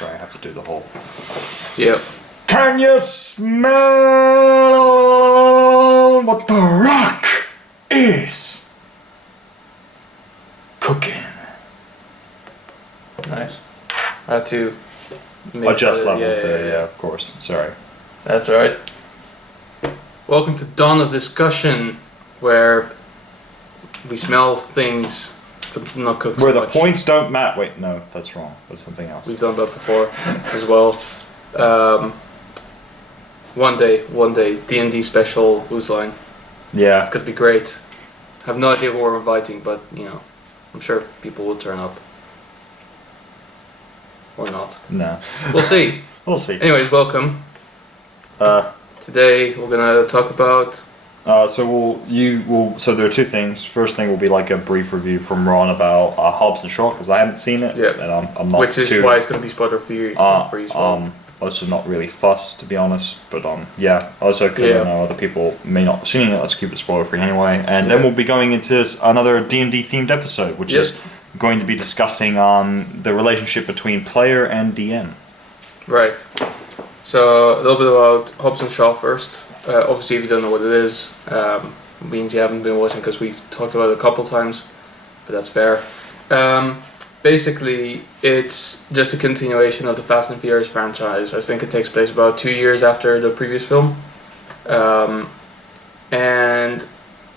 Sorry, I have to do the whole. Yep. Can you smell what the Rock is cooking? Nice. I had to Adjust levels there, yeah, of course. Sorry. That's right. Welcome to Dawn of Discussion, where we smell things but not cook so Where the much. points don't matter. Wait, no, that's wrong. That's something else. We've done that before as well. One day, D&D special booze line. Yeah. It's gonna be great. I have no idea who we're inviting, but you know, I'm sure people will turn up. Or not. No. We'll see. We'll see. Anyways, welcome. Today we're gonna talk about. So there are two things. First thing will be like a brief review from Ron about Hobbs and Shaw, because I haven't seen it. Yeah. And I'm not. Which is why it's gonna be spoiler free as well. Also not really fussed, to be honest, but yeah. Also, because I know other people may not have seen it, let's keep it spoiler free anyway. And then we'll be going into another D&D themed episode, which is going to be discussing the relationship between player and DM. Right. So a little bit about Hobbs and Shaw first. Obviously, if you don't know what it is, means you haven't been watching because we've talked about it a couple times, but that's fair. Basically, it's just a continuation of the Fast and Furious franchise. I think it takes place about 2 years after the previous film. And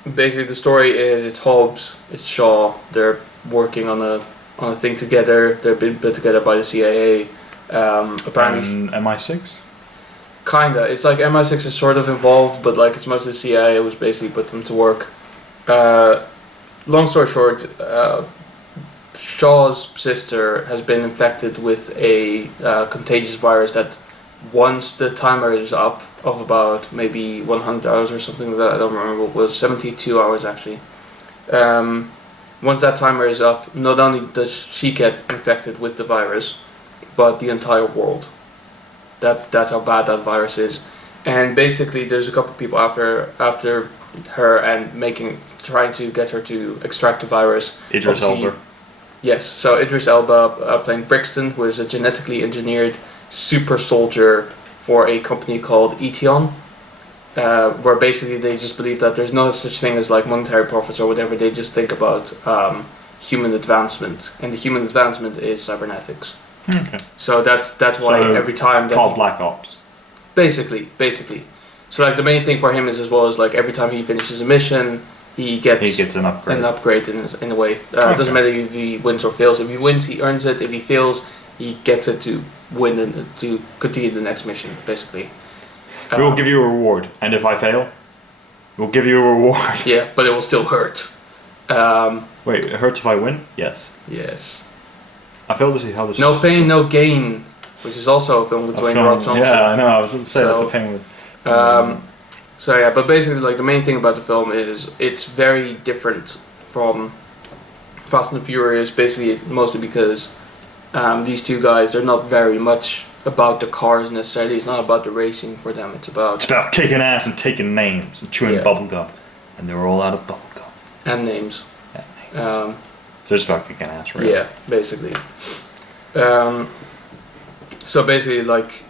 basically the story is it's Hobbs, it's Shaw, they're working on a thing together, they're being put together by the CIA. Apparently MI6? Kinda. It's like MI6 is sort of involved, but like it's mostly the CIA was basically put them to work. Long story short, Shaw's sister has been infected with a contagious virus that once the timer is up of about maybe 100 hours or something like that, I don't remember, it was 72 hours actually. Once that timer is up, not only does she get infected with the virus, but the entire world. That's how bad that virus is. And basically there's a couple of people after her and trying to get her to extract the virus. Idris Elba. Yes, so Idris Elba playing Brixton, who is a genetically engineered super soldier for a company called Etion, where basically they just believe that there's no such thing as like monetary profits or whatever. They just think about human advancement, and the human advancement is cybernetics. Okay. So that's why every time that called Black Ops. Basically. So like the main thing for him is as well as like every time he finishes a mission, he gets an upgrade. An upgrade in a way. It doesn't matter if he wins or fails. If he wins, he earns it. If he fails, he gets it to win and to continue the next mission, basically. We will give you a reward, and if I fail, we'll give you a reward. Yeah, but it will still hurt. Wait, it hurts if I win? Yes. Yes. I fail to see how this. No pain, no gain, which is also a film with Dwayne Rock Johnson. Yeah, I know. I was going to say that's a pain with. So yeah, but basically, like the main thing about the film is it's very different from Fast and Furious. Basically, mostly because these two guys, they're not very much about the cars necessarily. It's not about the racing for them. It's about kicking ass and taking names and chewing bubblegum, and they were all out of bubblegum. And names. So it's about kicking ass, really. Yeah, basically. So basically, like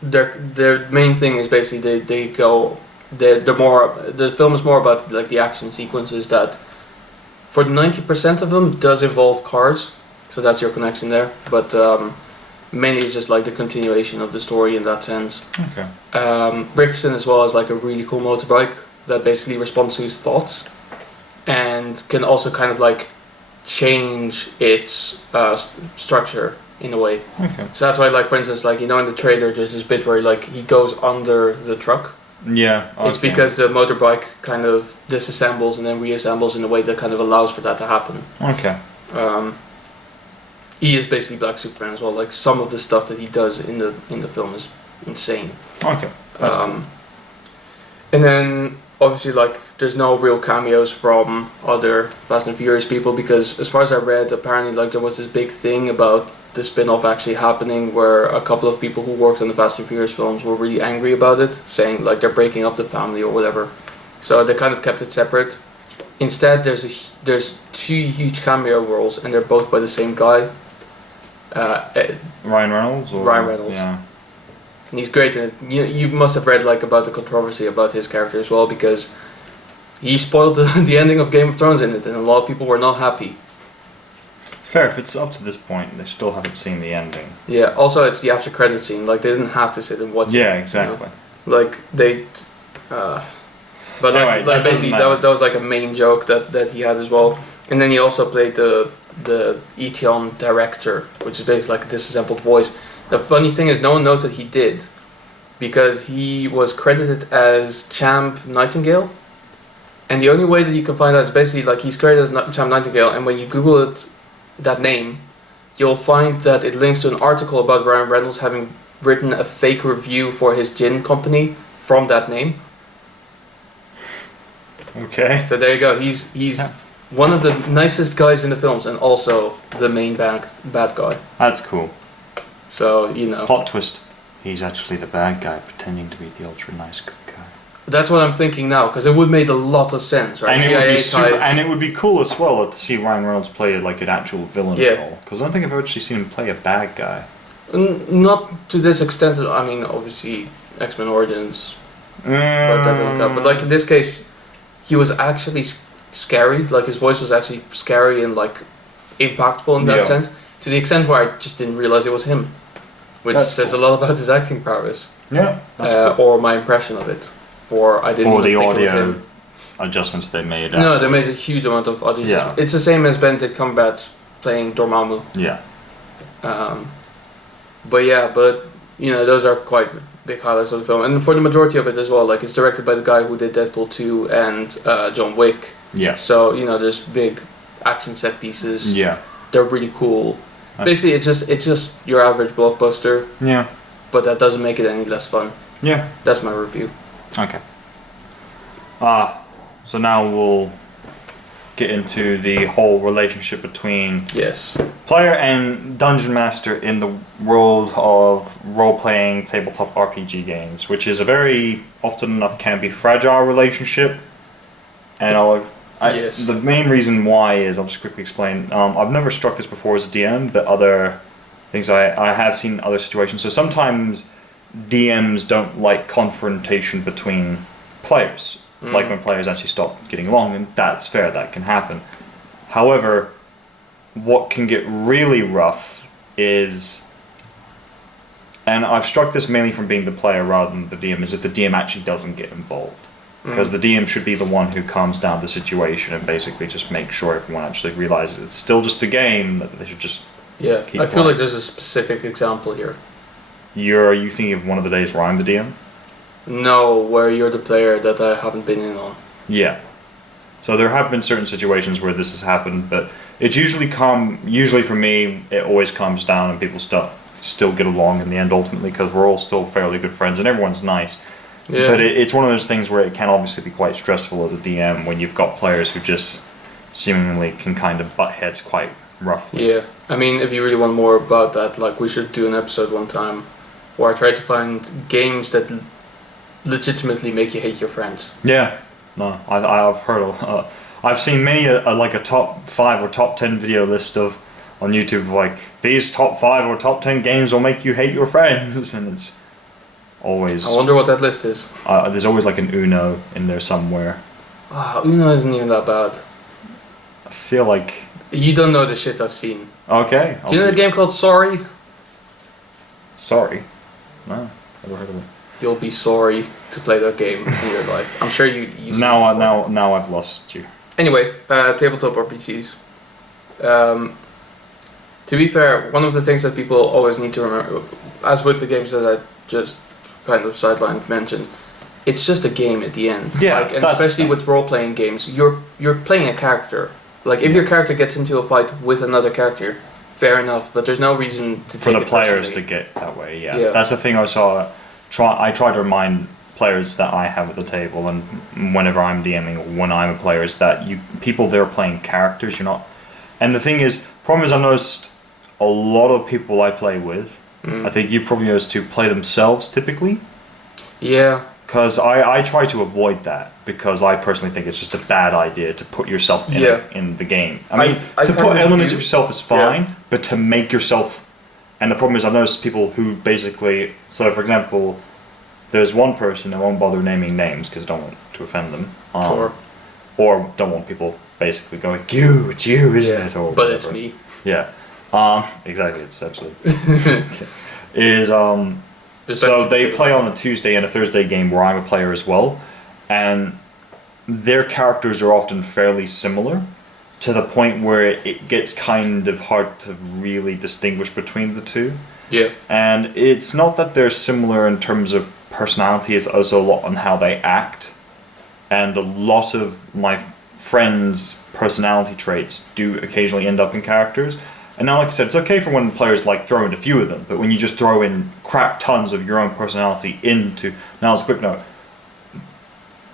their main thing is basically the film is more about like the action sequences that for 90% of them does involve cars, so that's your connection there, but mainly it's just like the continuation of the story in that sense. Okay. Brixton as well is like a really cool motorbike that basically responds to his thoughts and can also kind of like change its structure in a way. Okay. So that's why, like for instance, like in the trailer, there's this bit where like he goes under the truck. Yeah. Okay. It's because the motorbike kind of disassembles and then reassembles in a way that kind of allows for that to happen. Okay. He is basically Black Superman as well. Like some of the stuff that he does in the film is insane. Okay. And then obviously like there's no real cameos from other Fast and Furious people because as far as I read, apparently like there was this big thing about the spin-off actually happening where a couple of people who worked on the Fast and Furious films were really angry about it, saying like they're breaking up the family or whatever. So they kind of kept it separate. Instead, there's two huge cameo roles, and they're both by the same guy. Ryan Reynolds? Or? Ryan Reynolds. Yeah. And he's great in it. You must have read like about the controversy about his character as well, because he spoiled the ending of Game of Thrones in it, and a lot of people were not happy. Fair, if it's up to this point, they still haven't seen the ending. Yeah, also it's the after credit scene, like they didn't have to sit and watch it. Yeah, exactly. You know? Like they... but anyway, like basically that was like a main joke that he had as well. And then he also played the Etion director, which is basically like a disassembled voice. The funny thing is no one knows that he did, because he was credited as Champ Nightingale. And the only way that you can find out is basically like he's credited as Champ Nightingale, and when you Google it, that name, you'll find that it links to an article about Ryan Reynolds having written a fake review for his gin company from that name. Okay. So there you go. He's one of the nicest guys in the films, and also the main bad guy. That's cool. So, you know. Plot twist. He's actually the bad guy pretending to be the ultra nice good guy. That's what I'm thinking now, because it would make a lot of sense, right? And it would be cool as well to see Ryan Reynolds play like an actual villain role. Because I don't think I've actually seen him play a bad guy. Not to this extent. I mean, obviously, X-Men Origins. But that didn't count. But like in this case, he was actually scary. Like his voice was actually scary and like impactful in that sense. To the extent where I just didn't realize it was him. Which says a lot about his acting prowess. Yeah. Cool. Or my impression of it. I didn't even think it was him. Adjustments they made. No, they made a huge amount of audio adjustments. It's the same as Benedict Cumberbatch playing Dormammu. Yeah. But you know, those are quite big highlights of the film, and for the majority of it as well. Like it's directed by the guy who did Deadpool 2 and John Wick. Yeah. So you know, there's big action set pieces. Yeah. They're really cool. Basically, it's just your average blockbuster. Yeah. But that doesn't make it any less fun. Yeah. That's my review. Okay. So now we'll get into the whole relationship between player and dungeon master in the world of role-playing tabletop RPG games, which is a very often enough can be fragile relationship. And the main reason why is, I'll just quickly explain. I've never struck this before as a DM, but other things I have seen other situations. So sometimes DMs don't like confrontation between players, like when players actually stop getting along, and that's fair, that can happen. However, what can get really rough is, and I've struck this mainly from being the player rather than the DM, is if the DM actually doesn't get involved. Because the DM should be the one who calms down the situation and basically just make sure everyone actually realizes it's still just a game, that they should just keep I feel like there's a specific example here. Are you thinking of One of the Days where I'm the DM? No, where you're the player that I haven't been in on. Yeah. So there have been certain situations where this has happened, but it's usually usually for me, it always calms down and people still get along in the end ultimately, because we're all still fairly good friends and everyone's nice. Yeah. But it's one of those things where it can obviously be quite stressful as a DM when you've got players who just seemingly can kind of butt heads quite roughly. Yeah. I mean, if you really want more about that, like we should do an episode one time where I try to find games that legitimately make you hate your friends. Yeah, no, I've heard I've seen many like a top 5 or top 10 video list on YouTube, like these top 5 or top 10 games will make you hate your friends, and it's always. I wonder what that list is. There's always like an Uno in there somewhere. Uno isn't even that bad. I feel like you don't know the shit I've seen. Okay. Do you know a game called Sorry? Sorry. No, never heard of it. You'll be sorry to play that game in your life. I'm sure you've seen it before. Now I've lost you. Anyway, tabletop RPGs. To be fair, one of the things that people always need to remember, as with the games that I just kind of sidelined mentioned, it's just a game at the end. Yeah, and especially with role-playing games, you're playing a character. Like if your character gets into a fight with another character, fair enough, but there's no reason to take it for the players personally. to get that way. Yeah, that's the thing I saw. I try to remind players that I have at the table, and whenever I'm DMing or when I'm a player, is that people there playing characters. You're not. And the thing is, problem is, I've noticed a lot of people I play with. I think you probably noticed too, play themselves typically. Yeah. Because I try to avoid that, because I personally think it's just a bad idea to put yourself in the game. I mean, to put elements of yourself is fine, but to make yourself And the problem is, I've noticed people who basically, so for example, there's one person, I won't bother naming names because I don't want to offend them. Sure. Or don't want people basically going, it's you, isn't it? Or but whatever. it's me. Yeah. Exactly, it's actually. So they play on a Tuesday and a Thursday game where I'm a player as well. And their characters are often fairly similar to the point where it gets kind of hard to really distinguish between the two. Yeah. And it's not that they're similar in terms of personality, it's also a lot on how they act. And a lot of my friends' personality traits do occasionally end up in characters. And now, like I said, it's okay for when players like throw in a few of them, but when you just throw in crap tons of your own personality into... Now, as a quick note,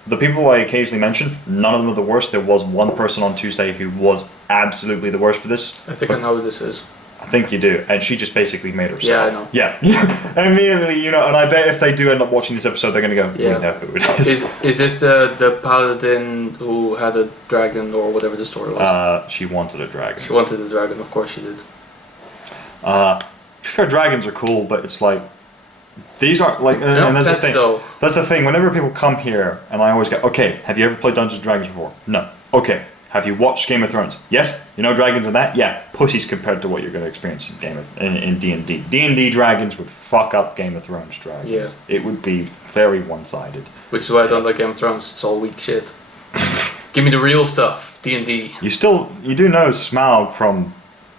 the people I occasionally mention, none of them are the worst. There was one person on Tuesday who was absolutely the worst for this. I think I know who this is. I think you do, and she just basically made herself. Yeah, I know. Yeah. And immediately, and I bet if they do end up watching this episode, they're going to go, we know who it is. Is this the paladin who had a dragon or whatever the story was? She wanted a dragon. She wanted a dragon, of course she did. To be fair, dragons are cool, but it's like, these aren't like, and that's the thing. That's the thing, whenever people come here, and I always go, okay, have you ever played Dungeons & Dragons before? No. Okay. Have you watched Game of Thrones? Yes. You know dragons and that? Yeah. Pussies compared to what you're going to experience in D&D. D&D dragons would fuck up Game of Thrones dragons. Yeah. It would be very one-sided. Which is why I don't like Game of Thrones. It's all weak shit. Give me the real stuff. D&D. You do know Smaug from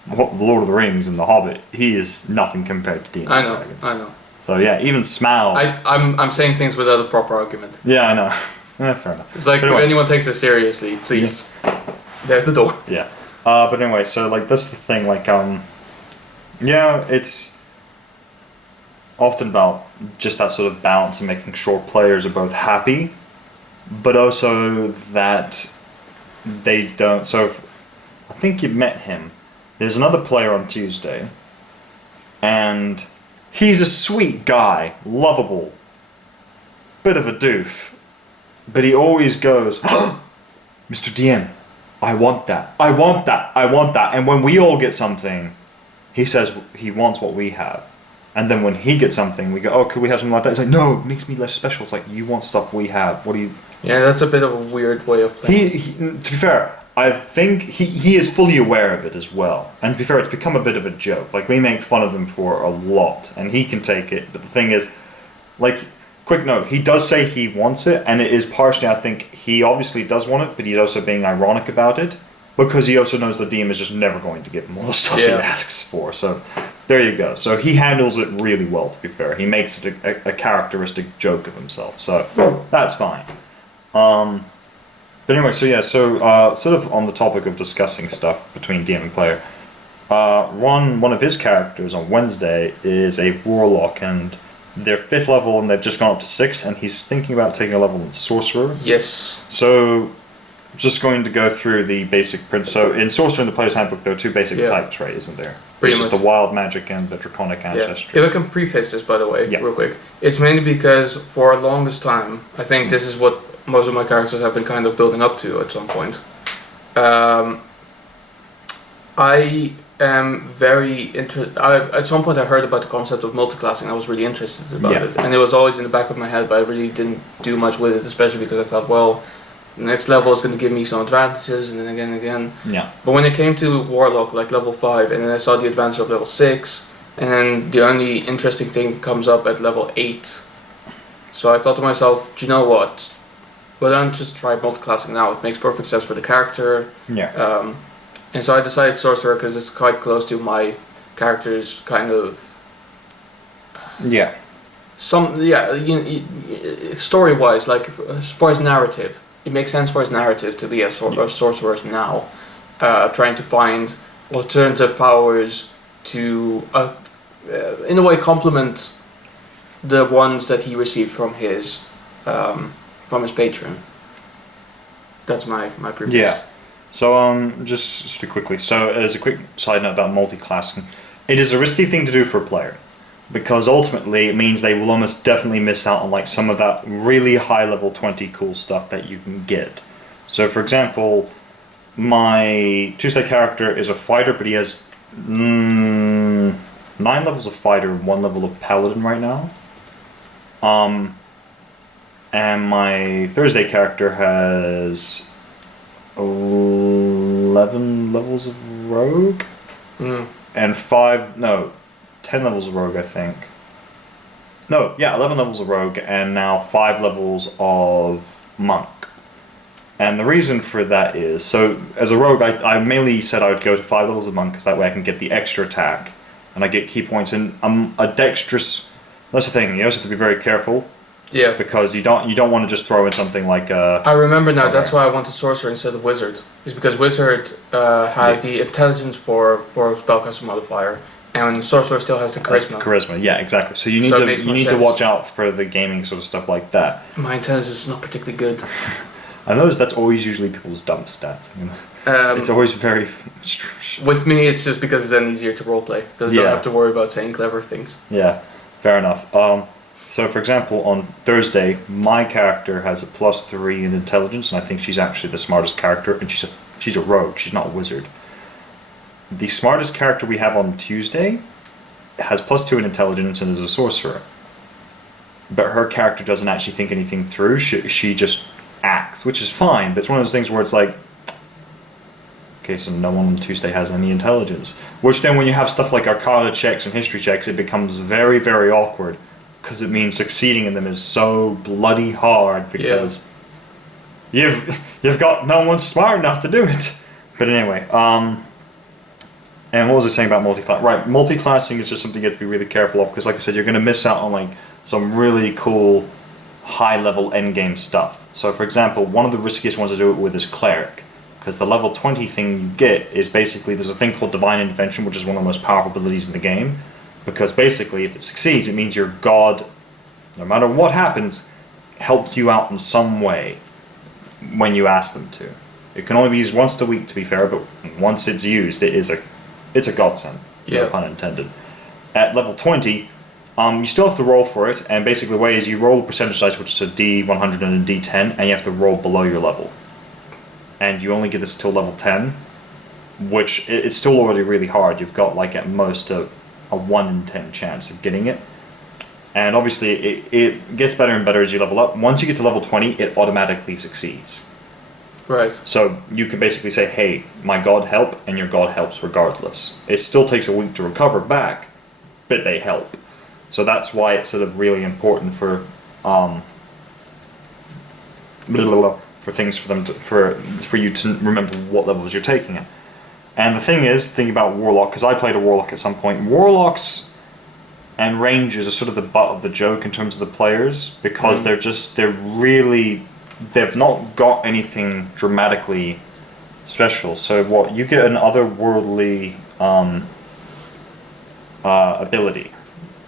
The Lord of the Rings and The Hobbit. He is nothing compared to D&D dragons. I know. So yeah, even Smaug. I'm saying things without a proper argument. Yeah, I know. Yeah, fair enough. It's like, if anyone takes it seriously, please. There's the door. Yeah. But anyway, so like that's the thing, like it's often about just that sort of balance and making sure players are both happy, but also that they don't. So I think you've met him. There's another player on Tuesday, and he's a sweet guy, lovable, bit of a doof, but he always goes, Mr. DM, I want that. I want that. I want that. And when we all get something, he says he wants what we have. And then when he gets something, we go, oh, could we have something like that? He's like, no, it makes me less special. It's like, you want stuff we have. What do you... Yeah, that's a bit of a weird way of playing. To be fair, I think he is fully aware of it as well. And to be fair, it's become a bit of a joke. Like, we make fun of him for a lot. And he can take it. But the thing is, like... Quick note, he does say he wants it, and it is partially, I think, he obviously does want it, but he's also being ironic about it, because he also knows the DM is just never going to give him all the stuff he asks for, so there you go. So he handles it really well, to be fair. He makes it a characteristic joke of himself, so that's fine. But anyway, so yeah, sort of on the topic of discussing stuff between DM and player, one of his characters on Wednesday is a warlock, and they're 5th level and they've just gone up to 6th, and he's thinking about taking a level in Sorcerer. Yes. So, just going to go through the basic principle. So, in Sorcerer in the Player's Handbook, there are 2 basic types, right, isn't there? Which is the Wild Magic and the Draconic Ancestry. If I can preface this, by the way, real quick. It's mainly because, for the longest time, I think this is what most of my characters have been kind of building up to at some point. I am very interested. At some point, I heard about the concept of multiclassing. I was really interested about it, and it was always in the back of my head, but I really didn't do much with it, especially because I thought, well, the next level is going to give me some advantages, and then again. Yeah. But when it came to Warlock, like level 5, and then I saw the advantage of level 6, and then the only interesting thing comes up at level 8. So I thought to myself, do you know what? Why don't I just try multiclassing now? It makes perfect sense for the character. Yeah. And so I decided Sorcerer because it's quite close to my character's kind of... Story-wise, like as far as narrative, it makes sense for his narrative to be a Sorcerer now, trying to find alternative powers to, in a way, complement the ones that he received from his patron. That's my preference. Yeah. So, just quickly, so as a quick side note about multiclassing, it is a risky thing to do for a player, because ultimately it means they will almost definitely miss out on like some of that really high level 20 cool stuff that you can get. So, for example, my Tuesday character is a fighter, but he has 9 9 levels of fighter and 1 level of paladin right now. And my Thursday character has 11 levels of rogue? And 10 levels of rogue, I think. No, yeah, 11 levels of rogue and now 5 levels of monk. And the reason for that is, so as a rogue, I mainly said I would go to 5 levels of monk because that way I can get the extra attack and I get key points. And I'm a dexterous. That's the thing. You also have to be very careful. Yeah. Because you don't want to just throw in something like. I remember now. That's why I wanted sorcerer instead of wizard. Is because wizard has the intelligence for spellcaster modifier, and sorcerer still has the charisma. That's the charisma. Yeah, exactly. So you need to watch out for the gaming sort of stuff like that. My intelligence is not particularly good. I noticed that's always usually people's dump stats. It's always very. With me, it's just because it's then easier to roleplay because you don't have to worry about saying clever things. Yeah, fair enough. So, for example, on Thursday, my character has a +3 in intelligence, and I think she's actually the smartest character, and she's a rogue. She's not a wizard. The smartest character we have on Tuesday has +2 in intelligence and is a sorcerer. But her character doesn't actually think anything through. She just acts, which is fine, but it's one of those things where it's like, okay, so no one on Tuesday has any intelligence. Which then when you have stuff like Arcana checks and history checks, it becomes very, very awkward. Because it means succeeding in them is so bloody hard because you've got no one smart enough to do it. But anyway, and what was I saying about multiclass? Right, multiclassing is just something you have to be really careful of because, like I said, you're going to miss out on like some really cool high-level endgame stuff. So, for example, one of the riskiest ones to do it with is cleric, because the level 20 thing you get is basically there's a thing called divine intervention, which is one of the most powerful abilities in the game. Because basically, if it succeeds, it means your god, no matter what happens, helps you out in some way when you ask them to. It can only be used once a week, to be fair, but once it's used, it's a godsend. No pun intended. At level 20, you still have to roll for it, and basically the way is you roll a percentage dice, which is a D100 and a D10, and you have to roll below your level. And you only get this till level 10, which it's still already really hard. You've got like at most a 1 in 10 chance of getting it. And obviously it gets better and better as you level up. Once you get to level 20, it automatically succeeds. Right. So you can basically say, hey, my god help, and your god helps regardless. It still takes a week to recover back, but they help. So that's why it's sort of really important for things for you to remember what levels you're taking it. And the thing is, thinking about Warlock, because I played a Warlock at some point, Warlocks and Rangers are sort of the butt of the joke in terms of the players, because they've not got anything dramatically special. So you get an otherworldly ability.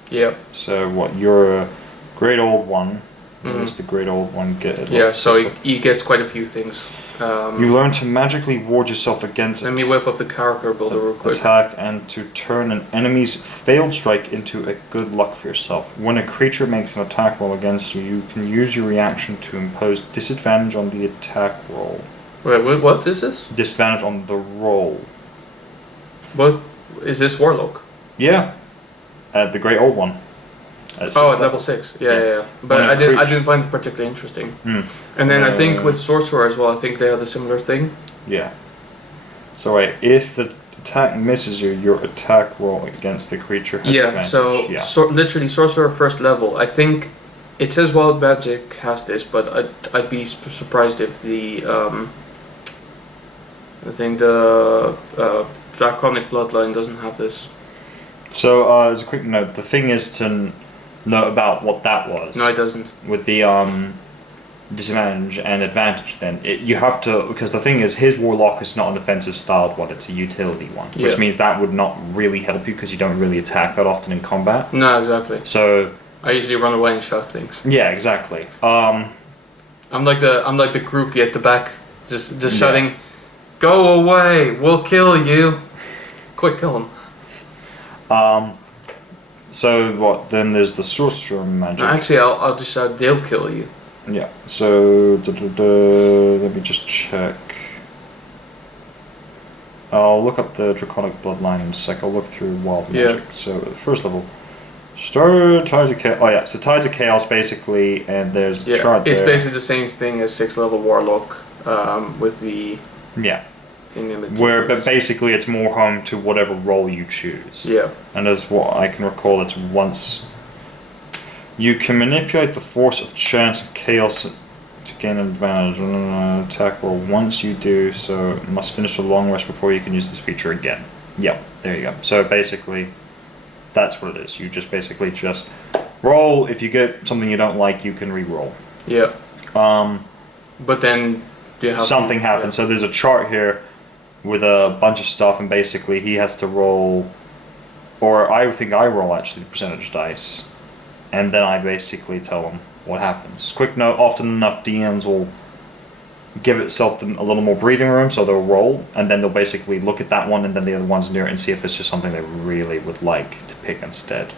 Yep. So you're a great old one. What does the great old one get? So he gets quite a few things. You learn to magically ward yourself against let me whip up the character builder real quick. Attack and to turn an enemy's failed strike into a good luck for yourself. When a creature makes an attack roll against you, you can use your reaction to impose disadvantage on the attack roll. Wait, what is this? Disadvantage on the roll. What is this Warlock? Yeah, the great old one. At level 6. Yeah. But I didn't find it particularly interesting. And then I think with Sorcerer as well, I think they had a similar thing. Yeah. So if the attack misses you, your attack roll against the creature has advantage. So literally Sorcerer first level. I think it says Wild Magic has this, but I'd be surprised if the Draconic Bloodline doesn't have this. So as a quick note, the thing is to know about what that was. No, it doesn't. With the disadvantage and advantage, then you have to, because the thing is, his Warlock is not an offensive styled one; it's a utility one, which means that would not really help you because you don't really attack that often in combat. No, exactly. So I usually run away and shout things. Yeah, exactly. I'm like the groupie at the back, just shouting, "Go away! We'll kill you! Quick, kill him!" So what? Then there's the sorcerer magic. No, actually, I'll just shout, "They'll kill you." Yeah. So let me just check. I'll look up the Draconic Bloodline in a sec. I'll look through Wild Magic. So, first level. Tides of Chaos. Oh, yeah. So, Tides of Chaos, basically, and there's a chart it's there. basically the same thing as 6th level Warlock with the thing in between. But basically, it's more home to whatever role you choose. Yeah. And as what I can recall, it's once. You can manipulate the force of chance and chaos to gain an advantage on an attack roll. Once you do so, you must finish a long rest before you can use this feature again. Yep, there you go. So basically, that's what it is. You just basically just roll. If you get something you don't like, you can re-roll. Yeah. But then you have something happens. So there's a chart here with a bunch of stuff, and basically he has to roll, or I think I roll actually the percentage dice, and then I basically tell him what happens. Quick note, often enough DMs will give itself a little more breathing room, so they'll roll, and then they'll basically look at that one and then the other ones near it and see if it's just something they really would like to pick instead.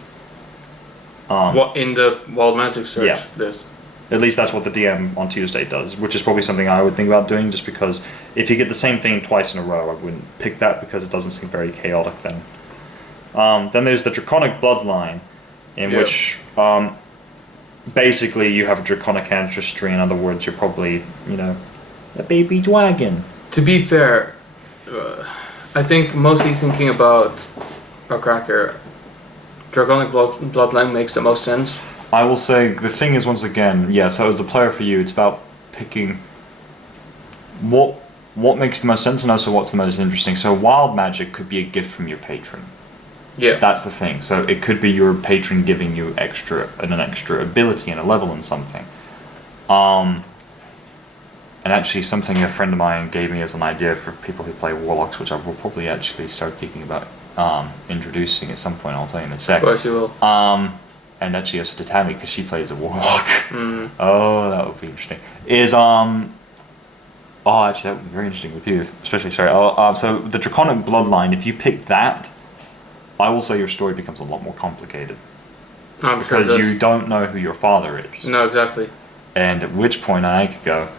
What in the Wild Magic search? Yeah. This. At least that's what the DM on Tuesday does, which is probably something I would think about doing, just because if you get the same thing twice in a row, I wouldn't pick that because it doesn't seem very chaotic then. Then there's the Draconic Bloodline, in which basically you have a Draconic ancestry. In other words, you're probably, a baby dragon. To be fair, I think mostly thinking about our cracker, Draconic Bloodline makes the most sense. I will say, the thing is, once again, so as the player for you, it's about picking what makes the most sense and also what's the most interesting. So Wild Magic could be a gift from your patron. Yeah. That's the thing. So it could be your patron giving you an extra ability and a level in something. And actually something a friend of mine gave me as an idea for people who play Warlocks, which I will probably actually start thinking about introducing at some point. I'll tell you in a sec. Of course you will. And actually also to Tammy, because she plays a Warlock. Oh, that would be interesting. Actually that would be very interesting with you, especially, so the Draconic Bloodline, if you pick that, I will say your story becomes a lot more complicated. I'm sure it does. Because you don't know who your father is. No, exactly. And at which point I could go,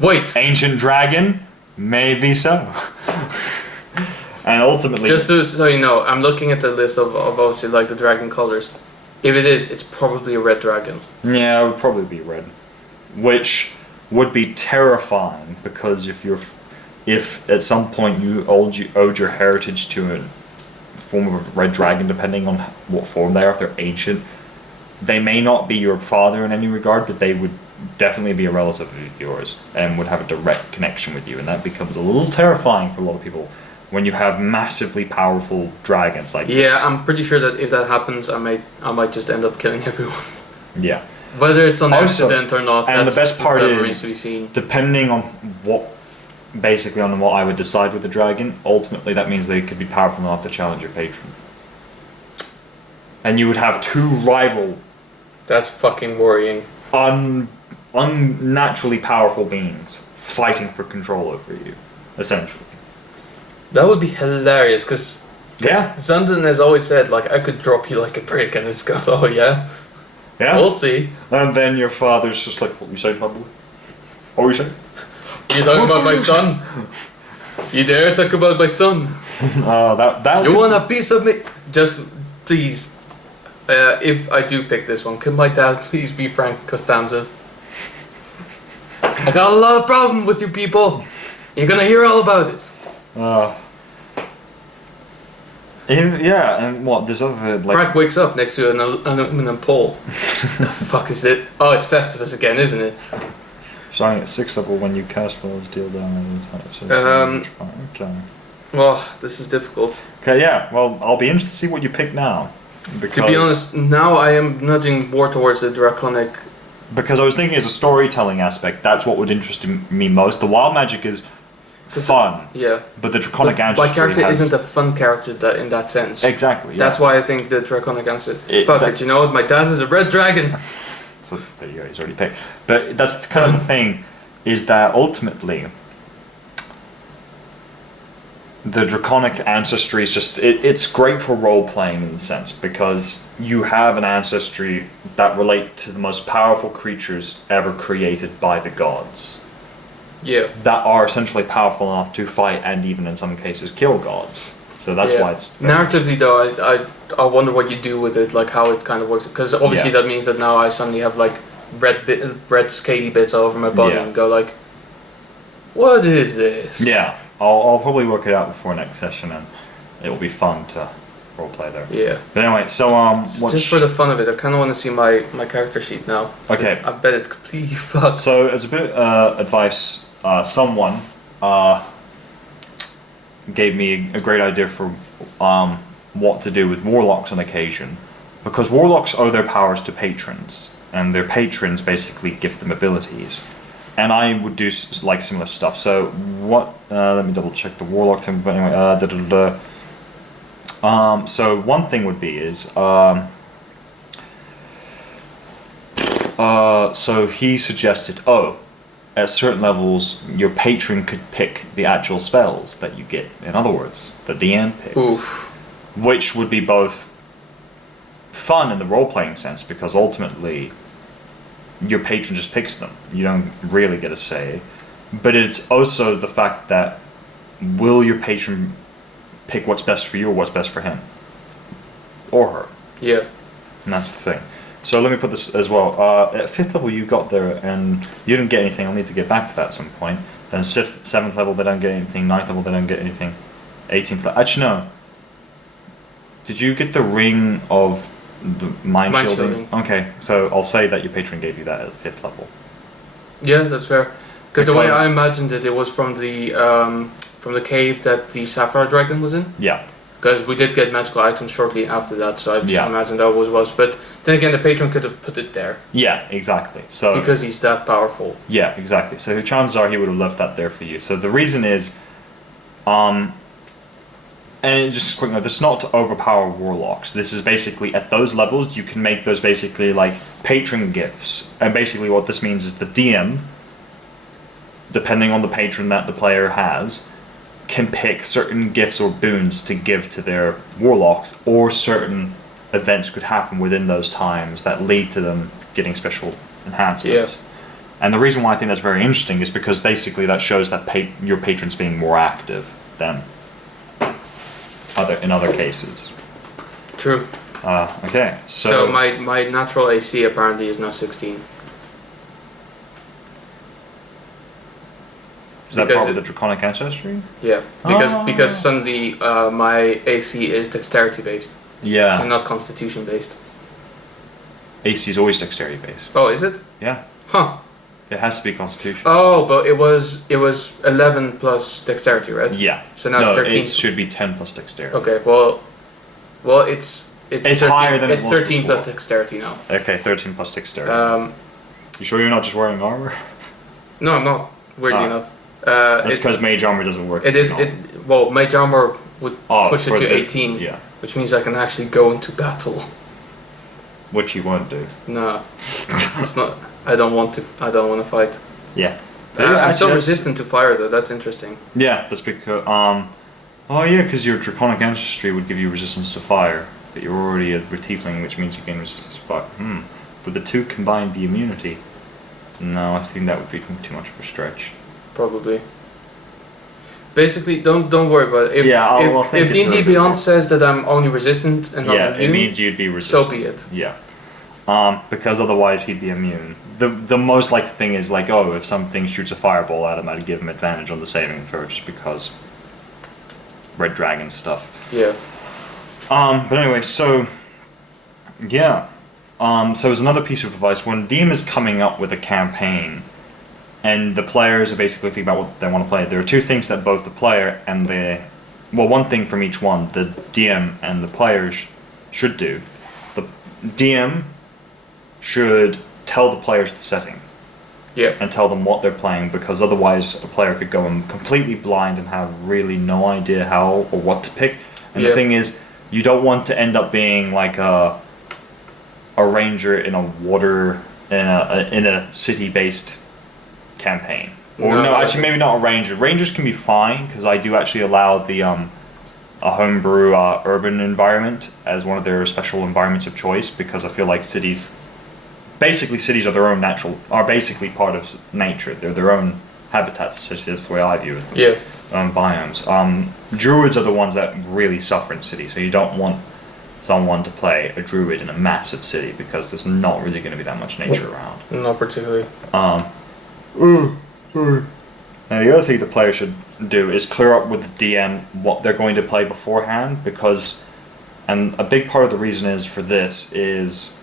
Wait! Ancient dragon? Maybe so. And ultimately... Just so you know, I'm looking at the list of obviously like the dragon colors. If it is, it's probably a red dragon. Yeah, it would probably be red. Which would be terrifying, because if at some point you owed your heritage to a form of a red dragon, depending on what form they are, if they're ancient, they may not be your father in any regard, but they would definitely be a relative of yours and would have a direct connection with you, and that becomes a little terrifying for a lot of people when you have massively powerful dragons like this. I'm pretty sure that if that happens, I might just end up killing everyone. Yeah. Whether it's on accident or not, and the best part is, to be seen. Depending on what I would decide with the dragon, ultimately that means they could be powerful enough to challenge your patron. And you would have two rival... That's fucking worrying. Unnaturally powerful beings fighting for control over you, essentially. That would be hilarious, because Zundin has always said, like, I could drop you like a brick, and it's got, yeah, we'll see. And then your father's just like, what were you saying, probably? What were you saying? You're talking about my son? You dare talk about my son? You want a piece of me? Just, please, if I do pick this one, can my dad please be Frank Costanza? I got a lot of problem with you people. You're gonna hear all about it. And what? There's other like. Frank wakes up next to an aluminum pole. The fuck is it? Oh, it's Festivus again, isn't it? Starting at 6th level, when you cast spells, deal damage. Okay. Well, this is difficult. Okay, yeah. Well, I'll be interested to see what you pick now. Because, to be honest, now I am nudging more towards the draconic. Because I was thinking as a storytelling aspect, that's what would interest me most. The wild magic is fun. But the draconic ancestry. My character isn't a fun character in that sense. Exactly. Yeah. That's why I think the draconic ancestry. You know what? My dad is a red dragon. So there you go. He's already picked. But that's kind of the thing, is that ultimately the draconic ancestry is just it's great for role playing in a sense, because you have an ancestry that relate to the most powerful creatures ever created by the gods. Yeah. that are essentially powerful enough to fight and even in some cases kill gods. So that's why it's narratively though. I wonder what you do with it, like how it kind of works. Because obviously that means that now I suddenly have like red scaly bits all over my body and go like, what is this? Yeah, I'll probably work it out before next session, and it will be fun to roleplay there. Yeah. But anyway, so just for the fun of it, I kind of want to see my character sheet now. Okay. I bet it's completely fucked. So as a bit of advice, someone gave me a great idea for what to do with warlocks on occasion, because warlocks owe their powers to patrons, and their patrons basically give them abilities. And I would do like similar stuff. So what? Let me double check the warlock thing. But anyway, so one thing would be is so he suggested, at certain levels, your patron could pick the actual spells that you get. In other words, the DM picks. Oof. Which would be both fun in the role-playing sense, because ultimately your patron just picks them. You don't really get a say. But it's also the fact that will your patron pick what's best for you or what's best for him? Or her. Yeah. And that's the thing. So let me put this as well. At 5th level you got there and you didn't get anything. I'll need to get back to that at some point. Then 7th level they don't get anything. 9th level they don't get anything. 18th level. Actually no. Did you get the ring of the mind shielding? Okay, so I'll say that your patron gave you that at 5th level. Yeah, that's fair. Because the way I imagined it, it was from the cave that the Sapphire Dragon was in. Yeah. Because we did get magical items shortly after that, so I just imagined that was. But then again, the patron could have put it there. Yeah, exactly. So because he's that powerful. Yeah, exactly. So chances are he would have left that there for you. So the reason is, and just a quick note, this is not to overpower warlocks. This is basically at those levels you can make those basically like patron gifts. And basically what this means is the DM, depending on the patron that the player has, can pick certain gifts or boons to give to their warlocks, or certain events could happen within those times that lead to them getting special enhancements. Yes. And the reason why I think that's very interesting is because basically that shows that your patron's being more active than in other cases. True. Okay, so my natural AC apparently is now 16. Is that part of the draconic ancestry? Yeah, because suddenly my AC is dexterity based. Yeah. And not constitution based. AC is always dexterity based. Oh, is it? Yeah. Huh. It has to be constitution. Oh, but it was 11 plus dexterity, right? Yeah. So now it's 13. It should be 10 plus dexterity. Okay, well it's 13, higher than it's it was 13 before. plus dexterity now. Okay, 13 plus dexterity. You sure you're not just wearing armor? No, I'm not. Weirdly enough. That's because mage armor doesn't work. It is. Well, mage armor would push it to 18, yeah. Which means I can actually go into battle. Which you won't do. No, it's not. I don't want to. I don't want to fight. Yeah. I'm still resistant to fire though. That's interesting. Yeah, that's because because your draconic ancestry would give you resistance to fire, but you're already a tiefling, which means you gain resistance to fire. Would the two combine the immunity? No, I think that would be too much of a stretch. Probably. Basically, don't worry about it. If D&D Beyond says that I'm only resistant and not immune, it means you'd be resistant. So be it. Yeah. Because otherwise he'd be immune. The most likely thing is like, if something shoots a fireball at him, I'd give him advantage on the saving throw just because red dragon stuff. Yeah. But anyway, so yeah. So as another piece of advice, when DM is coming up with a campaign and the players are basically thinking about what they want to play, there are two things that both the player and one thing from each one, the DM and the players should do. The DM should tell the players the setting. Yeah. And tell them what they're playing, because otherwise a player could go in completely blind and have really no idea how or what to pick. And the thing is, you don't want to end up being like a ranger in in a city-based campaign. Or actually maybe not a ranger. Rangers can be fine, because I do actually allow the a homebrew urban environment as one of their special environments of choice, because I feel like cities are basically part of nature. They're their own habitats, essentially. That's the way I view it. Yeah. Biomes. Druids are the ones that really suffer in cities, so you don't want someone to play a druid in a massive city because there's not really going to be that much nature around. Not particularly. And the other thing the player should do is clear up with the DM what they're going to play beforehand, because, and a big part of the reason is for this is,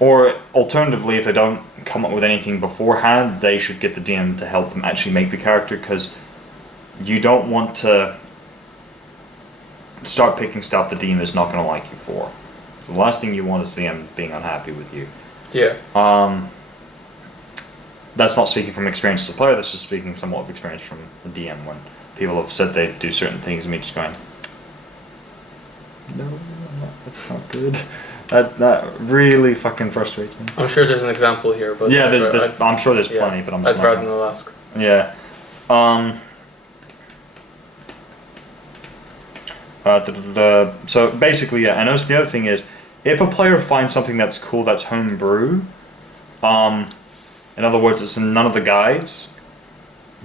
or alternatively, if they don't come up with anything beforehand, they should get the DM to help them actually make the character, because you don't want to start picking stuff the DM is not going to like you for. So the last thing you want is the DM being unhappy with you. Yeah. That's not speaking from experience as a player, that's just speaking somewhat of experience from the DM when people have said they do certain things and me just going, no, that's not good. That really fucking frustrates me. I'm sure there's an example here, but yeah, I'm sure there's plenty, but I'm just I'd rather not ask. Yeah. So basically, yeah, and also the other thing is, if a player finds something that's cool that's homebrew, in other words, it's in none of the guides,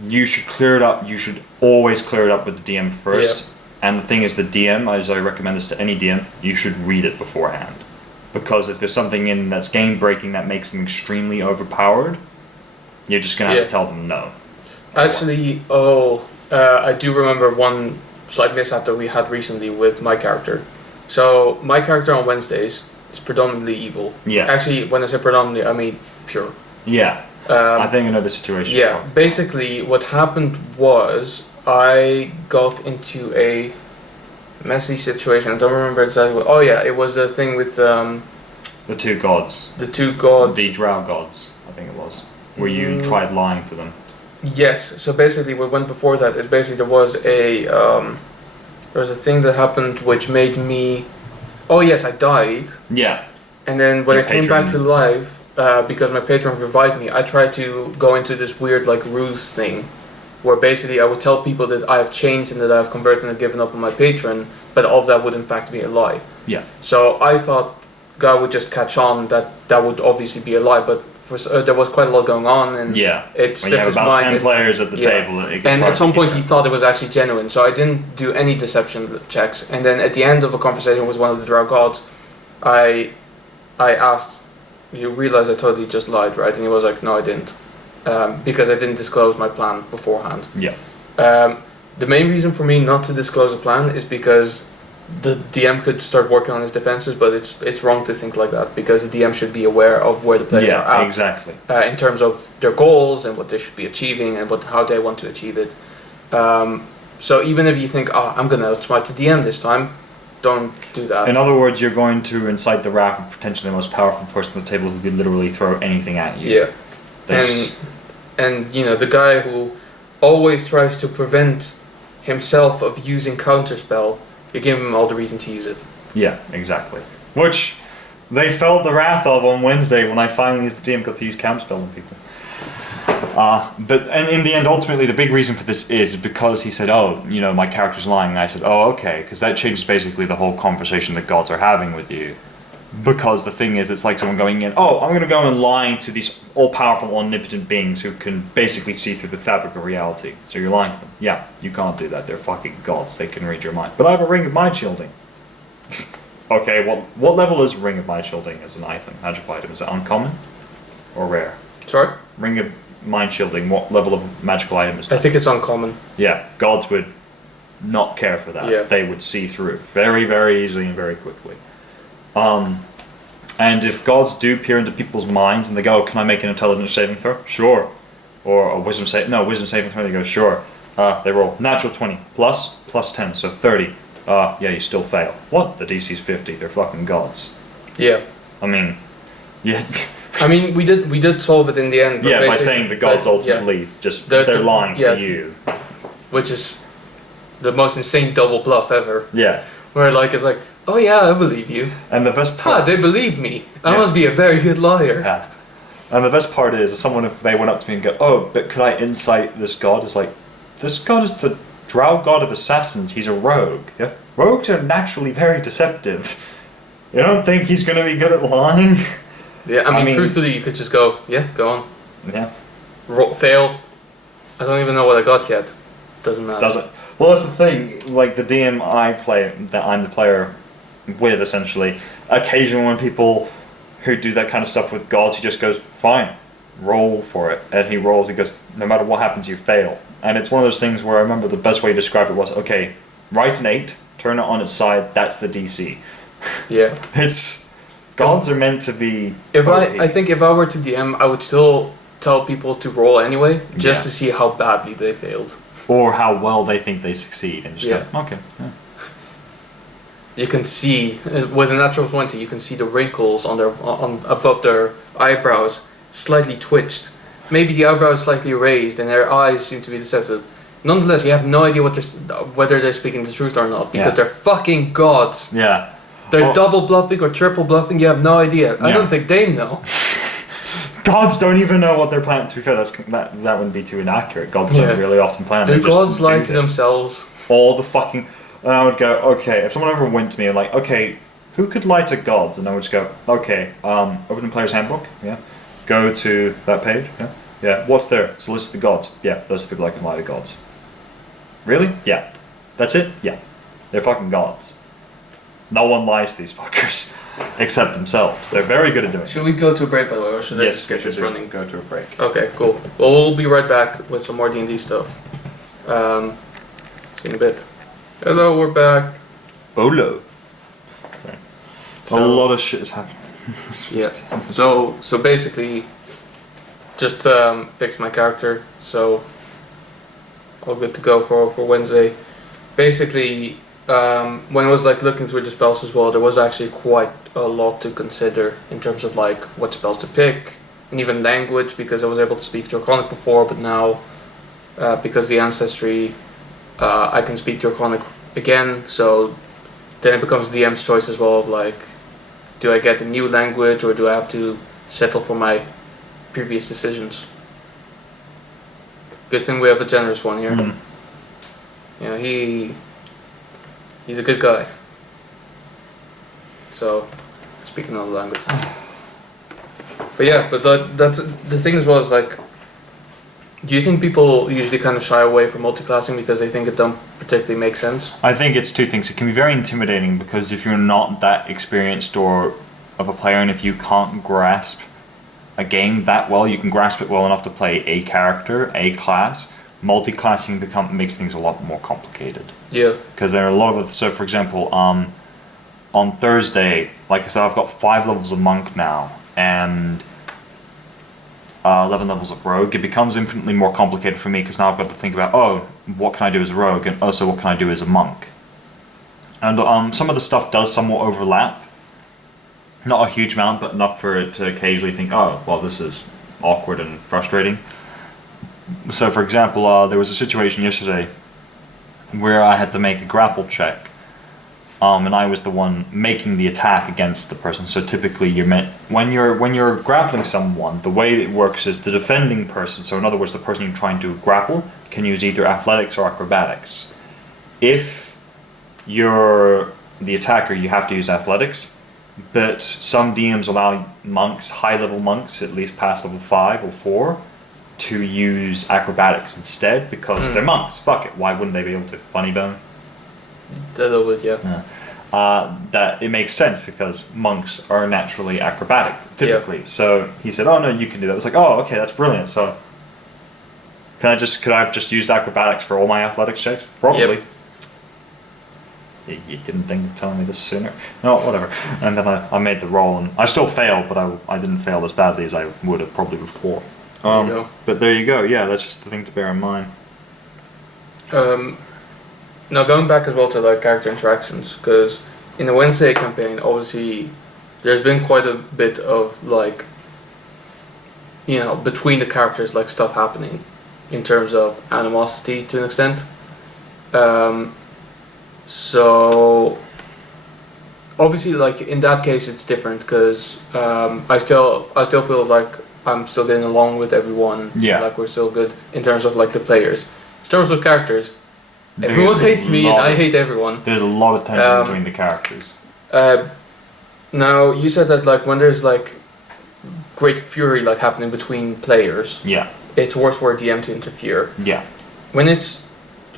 you should clear it up. You should always clear it up with the DM first. Yep. And the thing is, the DM, as I recommend this to any DM, you should read it beforehand. Because if there's something in that's game breaking that makes them extremely overpowered, you're just going to have to tell them no. Actually, I do remember one slight mishap that we had recently with my character. So, my character on Wednesdays is predominantly evil. Yeah. Actually, when I say predominantly, I mean pure. Yeah. I think I know the situation. Yeah. Basically, what happened was I got into a messy situation. I don't remember exactly what. Oh yeah, it was the thing with the two gods. The two gods. The drow gods, I think it was. Where you tried lying to them. Yes. So basically, what went before that is basically there was a thing that happened which made me. Oh yes, I died. Yeah. And then when I came back to life, because my patron revived me, I tried to go into this weird like ruse thing, where basically I would tell people that I have changed and that I have converted and given up on my patron, but all of that would in fact be a lie. Yeah. So I thought God would just catch on that would obviously be a lie, but there was quite a lot going on, and it slipped his mind. When you have about 10 players at the table, it gets and at some point he thought it was actually genuine, so I didn't do any deception checks. And then at the end of a conversation with one of the drow gods, I asked, "You realize I totally just lied, right?" And he was like, "No, I didn't." Because I didn't disclose my plan beforehand. Yeah. The main reason for me not to disclose a plan is because the DM could start working on his defenses, but it's wrong to think like that, because the DM should be aware of where the players are at. Exactly. In terms of their goals and what they should be achieving and how they want to achieve it. So even if you think, I'm going to outsmart the DM this time, don't do that. In other words, you're going to incite the wrath of potentially the most powerful person at the table who could literally throw anything at you. Yeah. And you know, the guy who always tries to prevent himself of using counterspell, you give him all the reason to use it. Yeah, exactly. Which they felt the wrath of on Wednesday when I finally, as the DM, got to use counterspell on people. But in the end, ultimately, the big reason for this is because he said, my character's lying. And I said, okay, because that changes basically the whole conversation that gods are having with you. Because the thing is, it's like someone going in, I'm going to go and lie to these all-powerful, omnipotent beings who can basically see through the fabric of reality. So you're lying to them. Yeah, you can't do that. They're fucking gods. They can read your mind. But I have a Ring of Mind Shielding. Okay, what level is Ring of Mind Shielding as an item, magical item? Is it uncommon or rare? Sorry? Ring of Mind Shielding, what level of magical item is that? I think it's uncommon. Yeah, gods would not care for that. Yeah. They would see through it very, very easily and very quickly. And if gods do peer into people's minds and they go, can I make an intelligence saving throw? Sure. Or a wisdom saving throw, they go, sure. They roll natural 20 plus 10, so 30. You still fail. What? The DC's 50, they're fucking gods. Yeah. I mean, yeah. I mean, we did solve it in the end. Yeah, by saying the gods ultimately they're lying to you. Which is the most insane double bluff ever. Yeah. Where it's like, oh yeah, I believe you. And the best part... they believe me. I must be a very good liar. Yeah. And the best part is, someone, if they went up to me and go, but could I incite this god? It's like, this god is the drow god of assassins. He's a rogue. Yeah? Rogues are naturally very deceptive. You don't think he's going to be good at lying? Yeah, I mean, truthfully, you could just go, yeah, go on. Yeah. Fail. I don't even know what I got yet. Doesn't matter. Does it? Well, that's the thing. Like the DM that I'm the player with, essentially. Occasionally, when people who do that kind of stuff with gods, he just goes, "Fine, roll for it," and he rolls. He goes, "No matter what happens, you fail." And it's one of those things where I remember the best way to describe it was, "Okay, write an 8, turn it on its side. That's the DC." Yeah. It's gods are meant to be. I think if I were to DM, I would still tell people to roll anyway, just to see how badly they failed. Or how well they think they succeed, and just go, okay. Yeah. You can see with a natural 20, you can see the wrinkles on above their eyebrows slightly twitched. Maybe the eyebrow is slightly raised, and their eyes seem to be deceptive. Nonetheless, you have no idea whether they're speaking the truth or not, because they're fucking gods. Yeah. They're double bluffing or triple bluffing. You have no idea. I don't think they know. Gods don't even know what they're planning. To be fair, that wouldn't be too inaccurate. Gods don't really often plan. The gods lie to themselves. All the fucking... And I would go, okay, if someone ever went to me and like, okay, who could lie to gods? And I would just go, okay, open the player's handbook, go to that page, what's there? It's a list of the gods. Yeah, those are the people that can lie to gods. Really? Yeah. That's it? Yeah. They're fucking gods. No one lies to these fuckers. Except themselves. They're very good at doing it. Should we go to a break, by the way, or should I just get this running? Go to a break. Okay, cool. Well, we'll be right back with some more D&D stuff. See you in a bit. Hello, we're back. Bolo. Okay. A lot of shit is happening. Yeah. So basically, just fixed my character, so all good to go for Wednesday. Basically, when I was like looking through the spells as well, there was actually quite a lot to consider in terms of like what spells to pick, and even language, because I was able to speak Draconic before, but now because of the ancestry, I can speak Draconic again. So then it becomes DM's choice as well of like, do I get a new language or do I have to settle for my previous decisions? Good thing we have a generous one here. Mm. Yeah, he's a good guy. So, speaking another language. But yeah, that's the thing as well is like, do you think people usually kind of shy away from multiclassing because they think it don't particularly make sense? I think it's two things. It can be very intimidating because if you're not that experienced or of a player, and if you can't grasp a game that well, you can grasp it well enough to play a character, a class. Multiclassing makes things a lot more complicated. Yeah. Because there are a lot of... So, for example, on Thursday, like I said, I've got 5 levels of Monk now, and 11 levels of Rogue. It becomes infinitely more complicated for me, because now I've got to think about, oh, what can I do as a Rogue, and also what can I do as a Monk? And some of the stuff does somewhat overlap. Not a huge amount, but enough for it to occasionally think, oh, well, this is awkward and frustrating. So, for example, there was a situation yesterday where I had to make a grapple check, and I was the one making the attack against the person. So typically, when you're grappling someone, the way it works is the defending person. So in other words, the person you're trying to grapple can use either athletics or acrobatics. If you're the attacker, you have to use athletics. But some DMs allow monks, high-level monks, at least past level 5 or 4, to use acrobatics instead because they're monks. Fuck it, why wouldn't they be able to? Funny bone? A little bit, yeah. That it makes sense because monks are naturally acrobatic, typically. Yeah. So he said, "Oh no, you can do that." I was like, "Oh, okay, that's brilliant." So could I have just used acrobatics for all my athletics checks? Probably. Yep. You didn't think of telling me this sooner. No, whatever. And then I made the roll, and I still failed, but I didn't fail as badly as I would have probably before. But there you go. Yeah, that's just the thing to bear in mind. Now going back as well to like character interactions, because in the Wednesday campaign, obviously, there's been quite a bit of like, between the characters, like stuff happening, in terms of animosity to an extent. So obviously, like in that case, it's different because I still feel like I'm still getting along with everyone. Yeah. Like we're still good in terms of like the players. In terms of characters, everyone hates me and I hate everyone. There's a lot of tension between the characters. Now you said that like when there's like great fury like happening between players. Yeah. it's worth for a DM to interfere. Yeah. When it's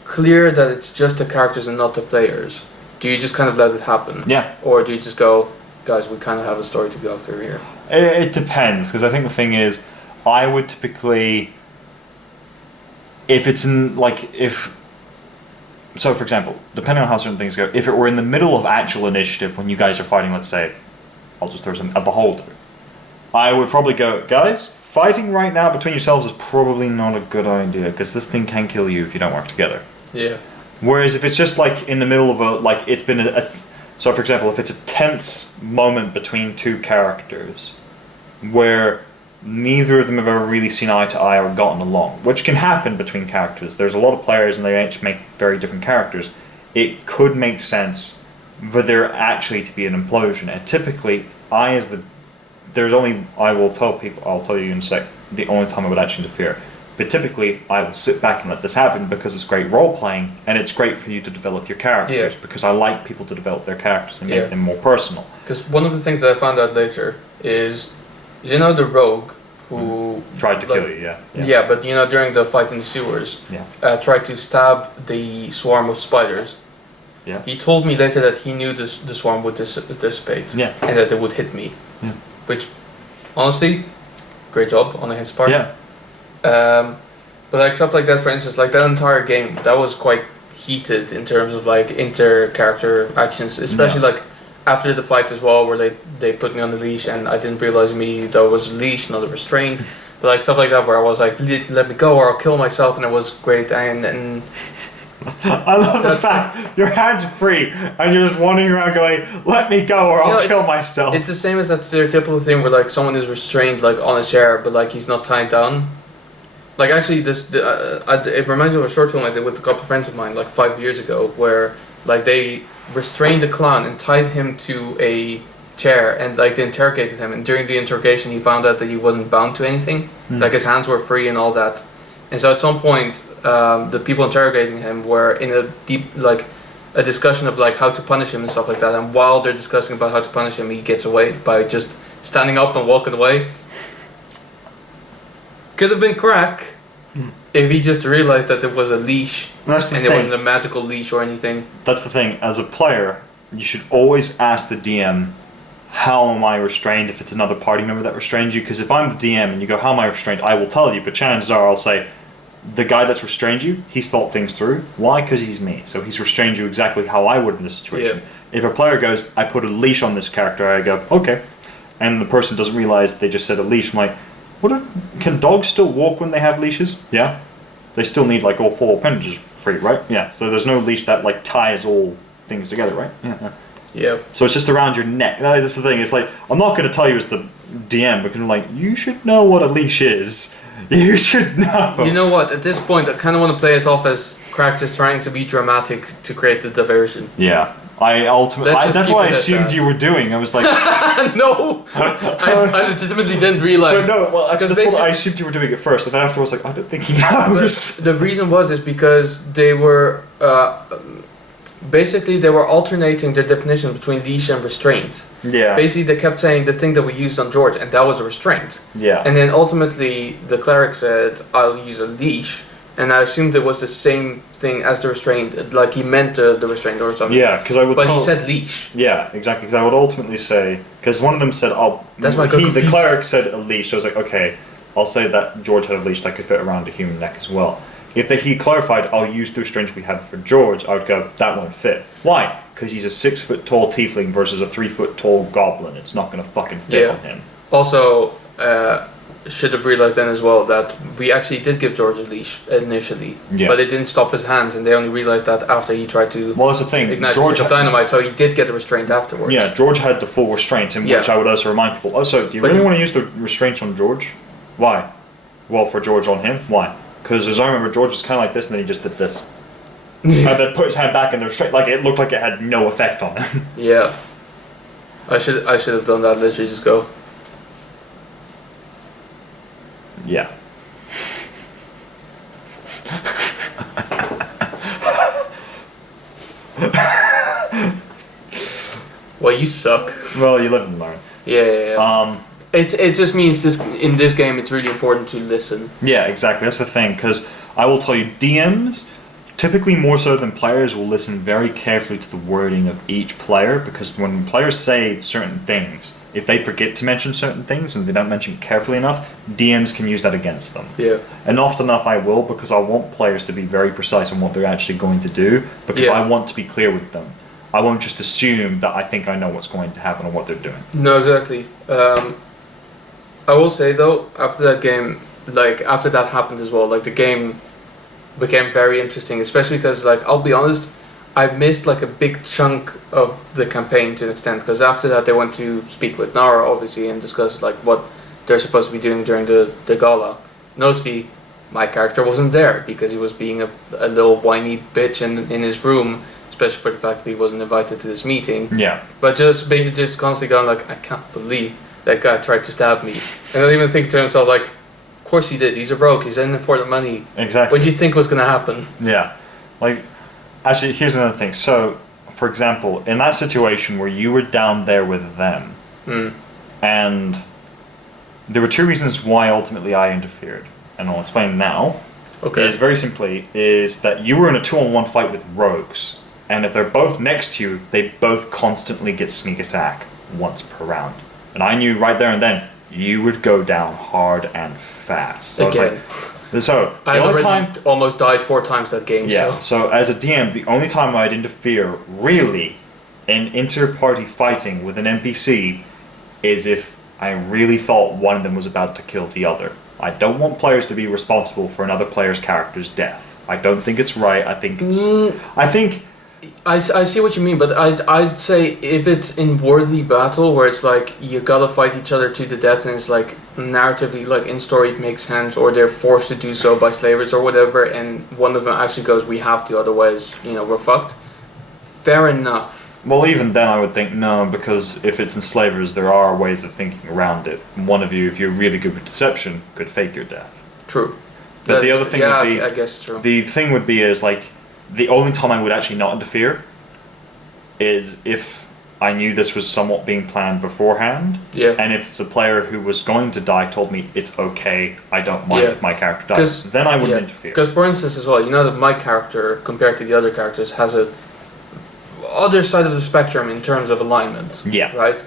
clear that it's just the characters and not the players, do you just kind of let it happen? Yeah. Or do you just go, guys, we kind of have a story to go through here? It depends, because I think the thing is, I would typically, if it's in, like, if, so for example, depending on how certain things go, if it were in the middle of actual initiative when you guys are fighting, let's say, I'll just throw a beholder, I would probably go, guys, fighting right now between yourselves is probably not a good idea, because this thing can kill you if you don't work together. Yeah. Whereas if it's just like in the middle of a, like it's been so for example, if it's a tense moment between two characters where neither of them have ever really seen eye to eye or gotten along, which can happen between characters. There's a lot of players and they each make very different characters. It could make sense for there actually to be an implosion. And typically, I will tell people, I'll tell you in a sec, the only time I would actually interfere. But typically, I will sit back and let this happen because it's great role-playing and it's great for you to develop your characters because I like people to develop their characters and make them more personal. Because one of the things that I found out later is, you know, the rogue who... tried to kill you, yeah. Yeah, but you know, during the fight in the sewers, tried to stab the swarm of spiders. Yeah. He told me later that he knew the swarm would dissipate and that it would hit me. Yeah. Which, honestly, great job on his part. Yeah. But like stuff like that, for instance, like that entire game, that was quite heated in terms of like inter-character actions, especially like after the fight as well, where they put me on the leash and I didn't realize immediately that it was a leash, not a restraint. But like stuff like that, where I was like, let me go or I'll kill myself, and it was great. And I love the fact your hands are free and you're just wandering around going, let me go or I'll kill myself. It's the same as that stereotypical thing where like someone is restrained like on a chair, but like he's not tied down. Like actually, it reminds me of a short film I did with a couple of friends of mine like 5 years ago, where like they restrained a clown and tied him to a chair and like they interrogated him, and during the interrogation he found out that he wasn't bound to anything, like his hands were free and all that. And so at some point, the people interrogating him were in a deep, like, a discussion of like how to punish him and stuff like that. And while they're discussing about how to punish him, he gets away by just standing up and walking away. Could have been crack if he just realized that it was a leash and it wasn't a magical leash or anything. That's the thing. As a player, you should always ask the DM, how am I restrained if it's another party member that restrains you? Because if I'm the DM and you go, how am I restrained? I will tell you, but chances are I'll say, the guy that's restrained you, he's thought things through. Why? Because he's me. So he's restrained you exactly how I would in this situation. Yeah. If a player goes, I put a leash on this character, I go, okay. And the person doesn't realize they just said a leash. I'm like, can dogs still walk when they have leashes? Yeah. They still need like all four appendages free, right? Yeah. So there's no leash that like ties all things together, right? Yeah. Yeah. So it's just around your neck. That's the thing. It's like, I'm not going to tell you as the DM, because I'm like, you should know what a leash is. You should know. You know what? At this point, I kind of want to play it off as Crack just trying to be dramatic to create the diversion. Yeah. That's what I assumed you were doing. I was like... No! I legitimately didn't realize. But no, well, actually, that's what I assumed you were doing at first. And then afterwards, like, I don't think he knows. The reason is because they were... basically, they were alternating their definition between leash and restraint. Yeah. Basically, they kept saying the thing that we used on George, and that was a restraint. Yeah. And then ultimately, the cleric said, I'll use a leash. And I assumed it was the same thing as the restraint, like he meant the restraint or something. Yeah, because I would. But he said leash. Yeah, exactly. Because I would ultimately say, because one of them said, That's why the cleric said a leash. So I was like, okay, I'll say that George had a leash that could fit around a human neck as well. If he clarified, I'll use the restraint we had for George, I would go, that won't fit. Why? Because he's a 6 foot tall tiefling versus a 3 foot tall goblin. It's not going to fucking fit on him. Also, should have realized then as well that we actually did give George a leash initially, but it didn't stop his hands, and they only realized that after he tried to that's the thing. ignite George a dynamite, so he did get a restraint afterwards. Yeah, George had the full restraint, in which I would also remind people, also, do you really want to use the restraints on George? Why? Well, for George on him? Why? Because as I remember, George was kind of like this, and then he just did this. And then put his hand back, and the restraint, like, it looked like it had no effect on him. Yeah. I should have done that, literally just go. Yeah. Well, you suck. Well, you live and learn. Yeah. It just means in this game it's really important to listen. Yeah, exactly. That's the thing, because I will tell you, DMs, typically more so than players, will listen very carefully to the wording of each player, because when players say certain things, if they forget to mention certain things and they don't mention it carefully enough, DMs can use that against them. Yeah. And often enough I will, because I want players to be very precise on what they're actually going to do, because I want to be clear with them. I won't just assume that I think I know what's going to happen or what they're doing. No, exactly. I will say though, after that game, like after that happened as well, like the game became very interesting, especially because, like, I'll be honest, I missed like a big chunk of the campaign to an extent, because after that they went to speak with Nara obviously and discuss like what they're supposed to be doing during the gala. Noticeably, my character wasn't there because he was being a little whiny bitch in his room, especially for the fact that he wasn't invited to this meeting. Yeah. But just constantly going like, I can't believe that guy tried to stab me. And I even think to himself like, of course he did, he's a rogue, he's in it for the money. Exactly. What do you think was going to happen? Yeah. Like, actually, here's another thing. So, for example, in that situation where you were down there with them, and there were two reasons why ultimately I interfered, and I'll explain now. Okay. Is very simply is that you were in a 2-on-1 fight with rogues, and if they're both next to you, they both constantly get sneak attack once per round. And I knew right there and then you would go down hard and fast. So Again. I already almost died 4 times that game. Yeah. So as a DM, the only time I'd interfere really in inter-party fighting with an NPC is if I really thought one of them was about to kill the other. I don't want players to be responsible for another player's character's death. I don't think it's right. I think I see what you mean, but I'd say if it's in worthy battle where it's like you gotta fight each other to the death and it's like narratively, like in story it makes sense, or they're forced to do so by slavers or whatever, and one of them actually goes, we have to, otherwise, we're fucked. Fair enough. Well, even then I would think no, because if it's enslavers, there are ways of thinking around it. One of you, if you're really good with deception, could fake your death. True. But the other thing would be... I guess true. The thing would be is, like, the only time I would actually not interfere is if I knew this was somewhat being planned beforehand. Yeah. And if the player who was going to die told me, it's okay, I don't mind if my character dies, then I wouldn't interfere. Because, for instance, as well, that my character, compared to the other characters, has a other side of the spectrum in terms of alignment. Yeah. Right?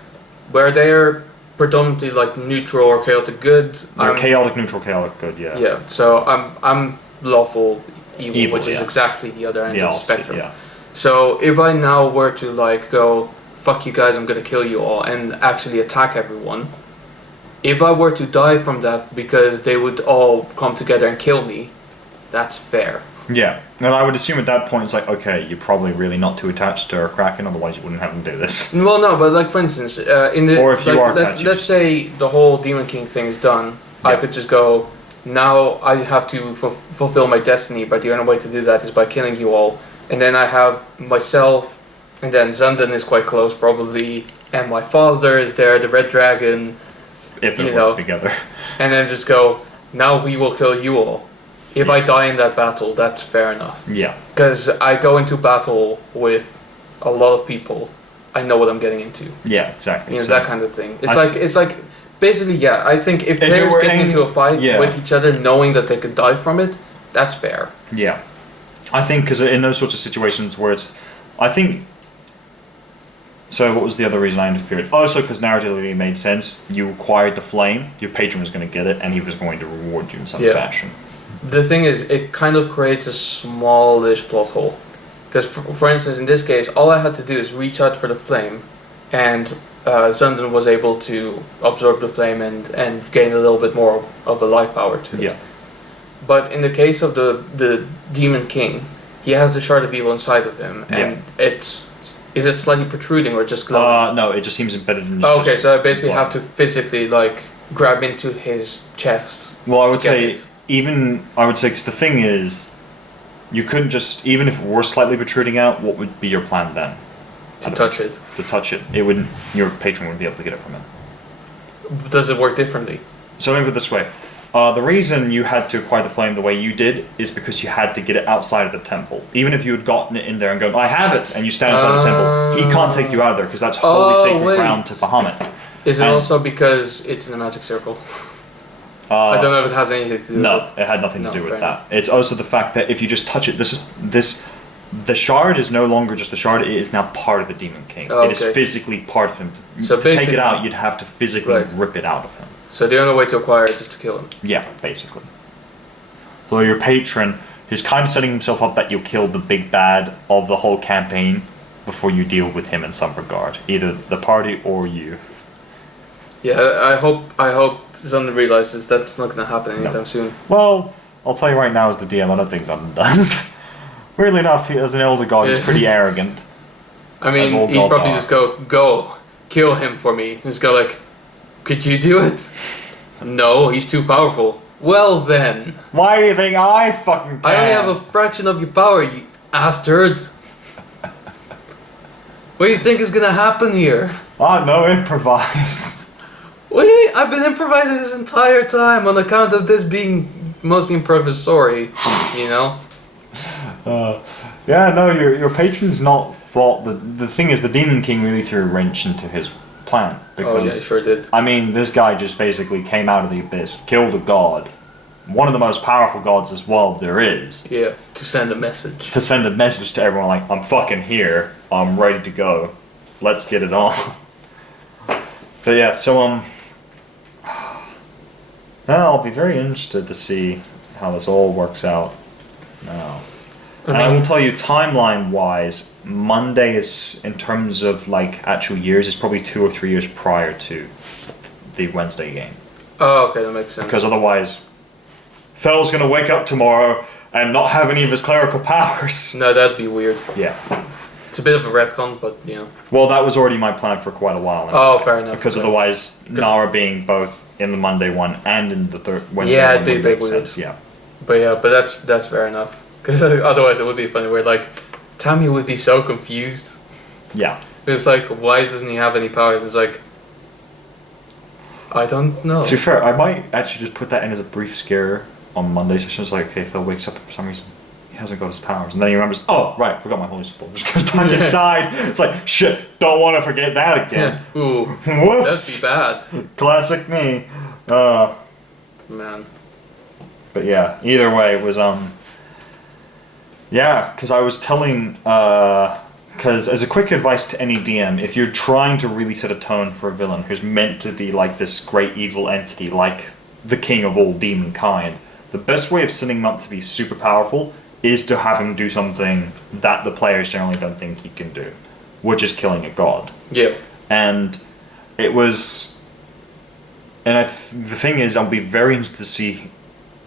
Where they're predominantly like neutral or chaotic good. They're chaotic neutral, chaotic good, yeah. Yeah. So I'm lawful evil, which is yeah. exactly the other end of the spectrum. Yeah. So if I now were to like go, fuck you guys, I'm gonna kill you all, and actually attack everyone, if I were to die from that because they would all come together and kill me, that's fair. Yeah, and I would assume at that point it's like, okay, you're probably really not too attached to Kraken, otherwise you wouldn't have them do this. Well, no, but like for instance, in the or if you are attached, let's say the whole Demon King thing is done, I could just go. Now I have to fulfill my destiny, but the only way to do that is by killing you all. And then I have myself, and then Zundan is quite close probably, and my father is there, the Red Dragon. If they work together. And then just go. Now we will kill you all. If I die in that battle, that's fair enough. Yeah. Because I go into battle with a lot of people. I know what I'm getting into. Yeah, exactly. So that kind of thing. It's like basically, yeah. I think if players get into a fight with each other, knowing that they could die from it, that's fair. Yeah, I think because in those sorts of situations where it's, I think. So what was the other reason I interfered? Also, because narratively it made sense. You acquired the flame. Your patron was going to get it, and he was going to reward you in some fashion. The thing is, it kind of creates a smallish plot hole. Because, for instance, in this case, all I had to do is reach out for the flame, and Zundan was able to absorb the flame and gain a little bit more of a life power to it. Yeah. But in the case of the Demon King, he has the Shard of Evil inside of him, and is it slightly protruding or just glowing? No, it just seems embedded in his okay, so I basically have to physically, like, grab into his chest. Well, I would say... because the thing is, you couldn't just, even if it were slightly protruding out, what would be your plan then? To touch it. To touch it. Your patron wouldn't be able to get it from it. Does it work differently? So let me put it this way. The reason you had to acquire the flame the way you did is because you had to get it outside of the temple. Even if you had gotten it in there and gone, I have it, and you stand outside the temple, he can't take you out of there because that's holy sacred ground to Bahamut. Is it also because it's in a magic circle? I don't know if it has anything to do with it. No, it had nothing to do with that. It's also the fact that if you just touch it, the shard is no longer just the shard, it is now part of the Demon King. Oh, okay. It is physically part of him. So to take it out, you'd have to physically rip it out of him. So the only way to acquire it is to kill him? Yeah, basically. So your patron, he's kind of setting himself up that you'll kill the big bad of the whole campaign before you deal with him in some regard. Either the party or you. Yeah, I hope Xander realizes that's not going to happen anytime soon. Well, I'll tell you right now as the DM, I don't think Xander does. Weirdly enough, as an elder god, he's pretty arrogant. I mean, he'd probably just go, kill him for me. Just go like, could you do it? No, he's too powerful. Well then. Why do you think I fucking can? I only have a fraction of your power, you bastard. What do you think is gonna happen here? Oh, no, improvise. What do you mean? I've been improvising this entire time on account of this being mostly improvisatory, you know? Yeah, no, your patron's not thought... The thing is, the Demon King really threw a wrench into his plan. Because, oh, yeah, he sure did. I mean, this guy just basically came out of the abyss, killed a god. One of the most powerful gods as well there is. Yeah, to send a message. To send a message to everyone like, I'm fucking here, I'm ready to go, let's get it on. But yeah, so now I'll be very interested to see how this all works out now. And I will tell you, timeline-wise, Monday is, in terms of like actual years, is probably 2 or 3 years prior to the Wednesday game. Oh, okay, that makes sense. Because otherwise, Thel's going to wake up tomorrow and not have any of his clerical powers. No, that'd be weird. Yeah. It's a bit of a retcon, but you know. Well, that was already my plan for quite a while. Oh, fair enough. Because otherwise, Nara being both in the Monday one and in the Wednesday one it'd be a bit weird. sense. Yeah. But that's fair enough. Because otherwise it would be funny where like Tammy would be so confused. Yeah. It's like, why doesn't he have any powers? It's like, I don't know. To be fair, I might actually just put that in as a brief scare on Monday session. It's like, okay, Phil wakes up and for some reason he hasn't got his powers, and then he remembers, oh right, forgot my holy symbol. Just goes back inside. It's like, shit, don't want to forget that again. Yeah. Ooh, whoops. that'd be bad. Classic me. Man. But yeah, either way, it was yeah, because I was telling, because as a quick advice to any DM, if you're trying to really set a tone for a villain who's meant to be like this great evil entity, like the king of all demon kind, the best way of setting him up to be super powerful is to have him do something that the players generally don't think he can do, which is killing a god. Yeah. And it was, and the thing is, I'll be very interested to see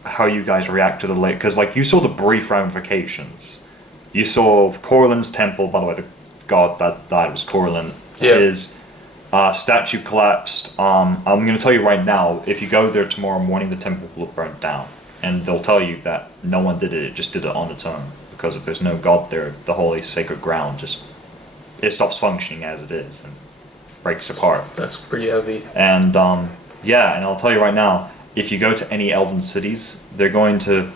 how you guys react to the late, because like you saw the brief ramifications. You saw Corlin's temple, by the way, the god that died was Corlin. Yeah. His statue collapsed. I'm going to tell you right now, if you go there tomorrow morning, the temple will have burnt down. And they'll tell you that no one did it just did it on its own. Because if there's no god there, the holy sacred ground it stops functioning as it is and breaks apart. That's pretty heavy. And yeah, and I'll tell you right now, if you go to any elven cities, they're going to...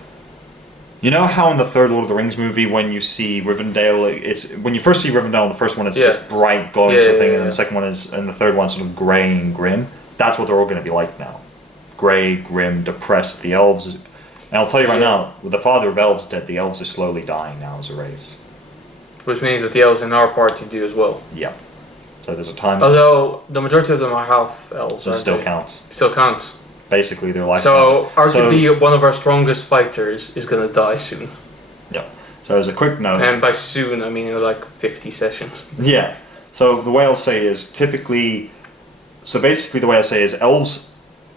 You know how in the third Lord of the Rings movie, when you see Rivendell, it's when you first see Rivendell, the first one is this bright, glowing sort of thing, and the second one is, and the third one sort of grey and grim. That's what they're all going to be like now. Grey, grim, depressed. The elves... And I'll tell you right now, with the father of elves dead, the elves are slowly dying now as a race. Which means that the elves in our party do as well. Yeah. So there's a time... Although, the majority of them are half elves, it still counts. Still counts. Basically, their life. So, arguably, one of our strongest fighters is going to die soon. Yeah. So, as a quick note. And by soon, I mean in like 50 sessions. Yeah. So, the way I'll say is typically. So, basically, the way I say is elves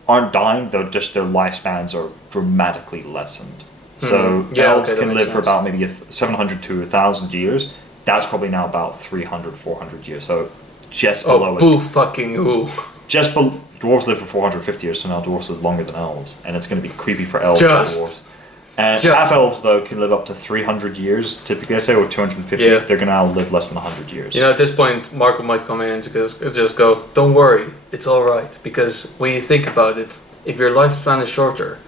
aren't dying, though just their lifespans are dramatically lessened. So, elves can live for about maybe 700 to 1,000 years. That's probably now about 300, 400 years. So, just below it. Oh, boo fucking ooh. Just below. Dwarves live for 450 years, so now dwarves live longer than elves, and it's going to be creepy for elves and dwarves. And half elves, though, can live up to 300 years, typically I say, or 250. Yeah. They're going to now live less than 100 years. You know, at this point, Marco might come in and just go, don't worry, it's alright, because when you think about it, if your lifespan is shorter,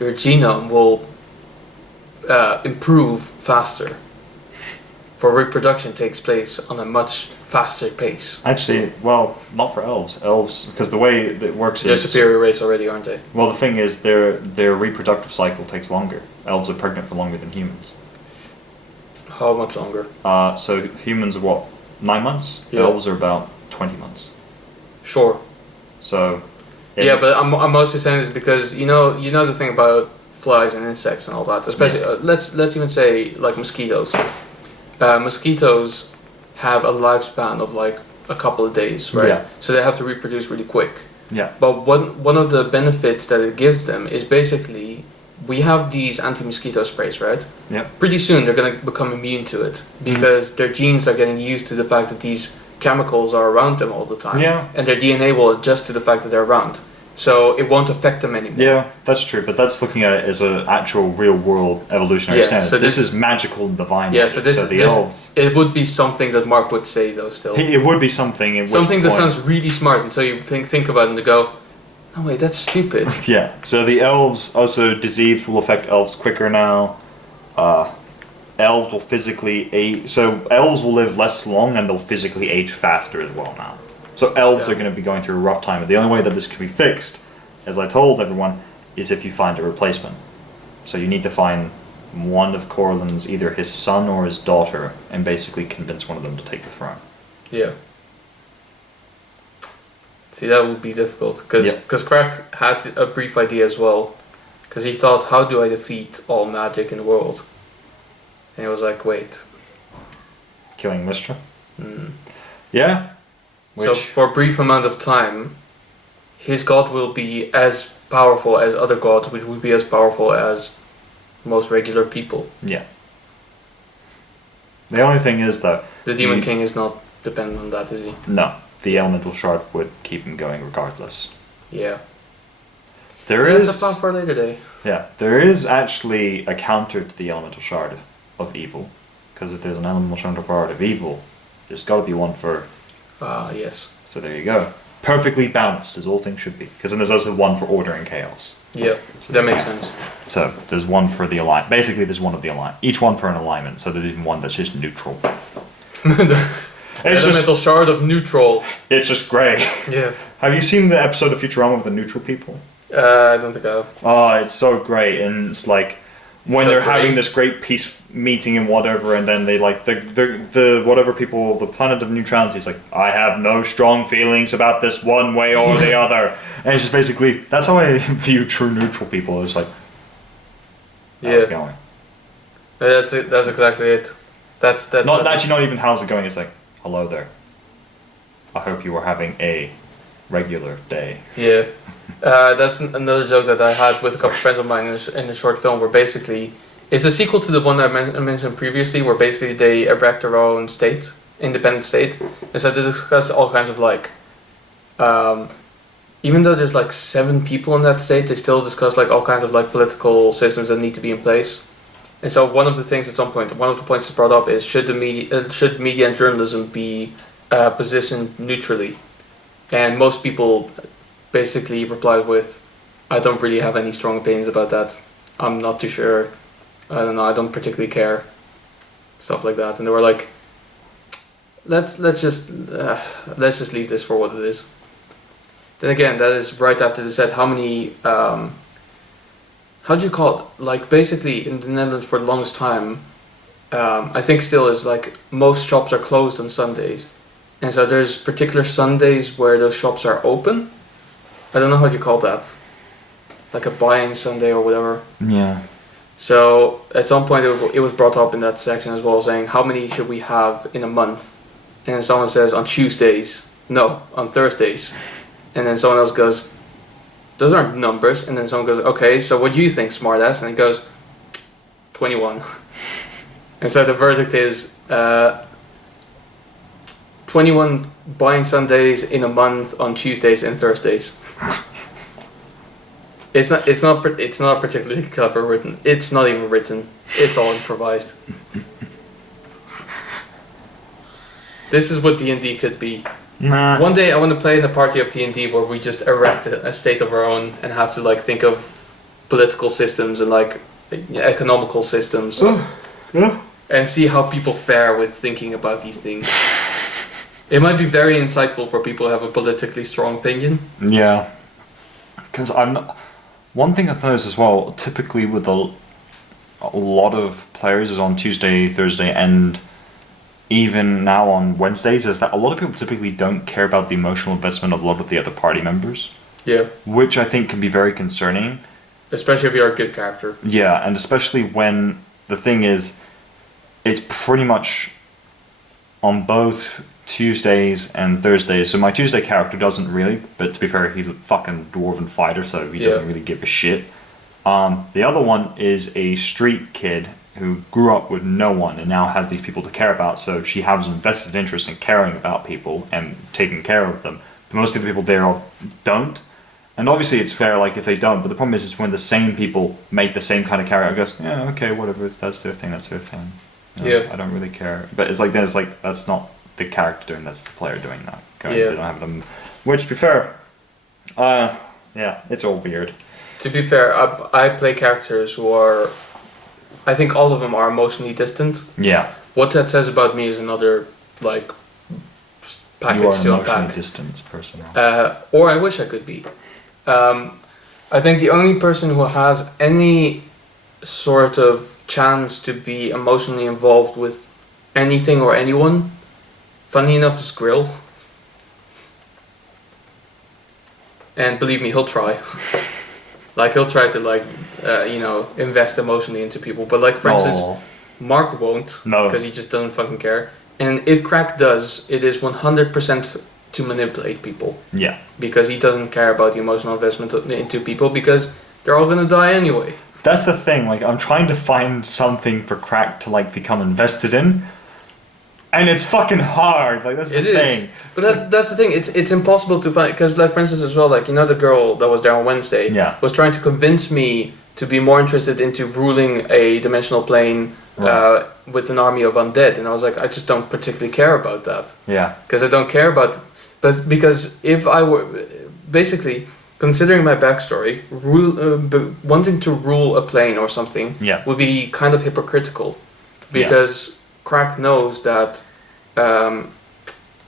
your genome will improve faster. for reproduction takes place on a much faster pace. Actually, well, not for elves. Elves, because the way that works They're is... superior race already, aren't they? Well, the thing is, their reproductive cycle takes longer. Elves are pregnant for longer than humans. How much longer? So humans are what, 9 months? Yeah. Elves are about 20 months. Sure. So... Yeah, but I'm mostly saying this because you know the thing about flies and insects and all that. Especially let's even say like mosquitoes. Mosquitoes have a lifespan of like a couple of days, right? Yeah. So they have to reproduce really quick. Yeah. But one of the benefits that it gives them is basically we have these anti-mosquito sprays, right? Yeah. Pretty soon they're going to become immune to it because their genes are getting used to the fact that these chemicals are around them all the time. Yeah. And their DNA will adjust to the fact that they're around. So it won't affect them anymore. Yeah, that's true, but that's looking at it as an actual real-world evolutionary standard. So this is magical and divine. Yeah, so the elves... It would be something that Mark would say, though, still. It would be something in something that sounds really smart until you think about it and go, no, wait, that's stupid. Yeah, so the elves, also disease will affect elves quicker now. Elves will physically age... So elves will live less long and they'll physically age faster as well now. So elves are going to be going through a rough time. But the only way that this can be fixed, as I told everyone, is if you find a replacement. So you need to find one of Corlin's, either his son or his daughter, and basically convince one of them to take the throne. Yeah. See, that would be difficult. Because Crack had a brief idea as well. Because he thought, how do I defeat all magic in the world? And he was like, wait. Killing Mystra? Yeah. So for a brief amount of time, his god will be as powerful as other gods, which would be as powerful as most regular people. Yeah. The only thing is, though... The Demon King is not dependent on that, is he? No. The Elemental Shard would keep him going regardless. Yeah. That's a plan for a later day. Yeah. There is actually a counter to the Elemental Shard of evil. Because if there's an Elemental Shard of evil, there's got to be one for... yes. So there you go. Perfectly balanced, as all things should be. Because then there's also one for order and chaos. Yeah, so that makes sense. So there's one for the alignment. Basically, there's one of the alignment. Each one for an alignment. So there's even one that's just neutral. The Elemental Shard of neutral. It's just grey. Yeah. Have you seen the episode of Futurama with the neutral people? I don't think I have. Oh, it's so great, and it's like when they're having this great peace meeting and whatever, and then they like the whatever people, the planet of neutrality is like, I have no strong feelings about this one way or the other, and it's just basically that's how I view true neutral people. It's like, how's it going? That's it. That's exactly it. That's not actually not even how's it going. It's like, hello there. I hope you are having a regular day. Yeah. That's another joke that I had with a couple of friends of mine in a short film where basically it's a sequel to the one that I mentioned previously where basically they erect their own state, independent state, and so they discuss all kinds of like even though there's like 7 people in that state, they still discuss like all kinds of like political systems that need to be in place. And so one of the things at some point, one of the points that's brought up is should media and journalism be positioned neutrally? And most people basically replied with, I don't really have any strong opinions about that. I'm not too sure. I don't know. I don't particularly care. Stuff like that. And they were like, let's just leave this for what it is. Then again, that is right after they said how many, how do you call it? Like basically in the Netherlands for the longest time, I think still is like most shops are closed on Sundays. And so there's particular Sundays where those shops are open. I don't know how you call that. Like a buying Sunday or whatever. Yeah. So at some point it was brought up in that section as well, saying how many should we have in a month? And then someone says on Tuesdays. No, on Thursdays. And then someone else goes, those aren't numbers. And then someone goes, okay, so what do you think, smartass? And he goes, 21. And so the verdict is 21 buying Sundays in a month on Tuesdays and Thursdays. It's not particularly clever written. It's not even written. It's all improvised. This is what D&D could be. Nah. One day I want to play in a party of D&D where we just erect a state of our own and have to like think of political systems and like economical systems. Yeah. and see how people fare with thinking about these things. It might be very insightful for people who have a politically strong opinion. Yeah. Because one thing I've noticed as well, typically with a lot of players is on Tuesday, Thursday, and even now on Wednesdays, is that a lot of people typically don't care about the emotional investment of a lot of the other party members. Yeah. Which I think can be very concerning. Especially if you're a good character. Yeah, and especially when the thing is, it's pretty much on both Tuesdays and Thursdays. So my Tuesday character doesn't really, but to be fair, he's a fucking dwarven fighter, so he doesn't really give a shit. The other one is a street kid who grew up with no one and now has these people to care about, so she has an invested interest in caring about people and taking care of them. But most of the people thereof don't. And obviously it's fair, like, if they don't, but the problem is when the same people make the same kind of character, I guess, yeah, okay, whatever, that's their thing, that's their thing. You know, I don't really care. But it's like, then it's like, that's not the character doing, that's the player doing that. They don't have them. Which, to be fair, yeah, it's all weird. To be fair, I play characters who are, I think all of them are emotionally distant. Yeah. What that says about me is another, like, package you are an to emotionally unpack. distant person. Or I wish I could be. I think the only person who has any sort of chance to be emotionally involved with anything or anyone, funny enough, is Grill. And believe me, he'll try. Like, he'll try to, like, invest emotionally into people. But, like, for instance, Mark won't. No. Because he just doesn't fucking care. And if Crack does, it is 100% to manipulate people. Yeah. Because he doesn't care about the emotional investment into people because they're all gonna die anyway. That's the thing, like, I'm trying to find something for Crack to, like, become invested in. And it's fucking hard, like, that's the thing. But that's the thing, it's impossible to find, because, like, for instance as well, like, you know, the girl that was there on Wednesday was trying to convince me to be more interested into ruling a dimensional plane with an army of undead, and I was like, I just don't particularly care about that. Yeah. Because I don't care about, but because if I were, basically, considering my backstory, wanting to rule a plane or something would be kind of hypocritical, because Crack knows that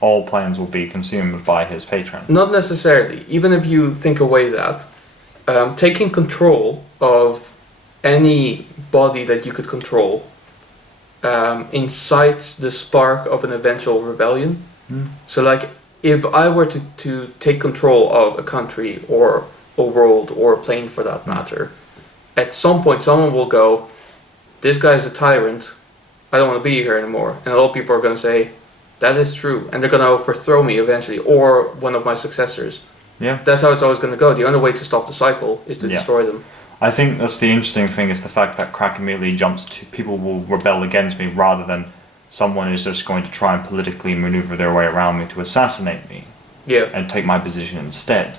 all planes will be consumed by his patron. Not necessarily. Even if you think away that, taking control of any body that you could control incites the spark of an eventual rebellion. So, like, if I were to take control of a country or a world or a plane for that matter, at some point someone will go, this guy's a tyrant, I don't want to be here anymore. And a lot of people are going to say, that is true. And they're going to overthrow me eventually, or one of my successors. Yeah. That's how it's always going to go. The only way to stop the cycle is to destroy them. I think that's the interesting thing, is the fact that Crack immediately jumps to people will rebel against me rather than someone is just going to try and politically maneuver their way around me to assassinate me. Yeah. And take my position instead.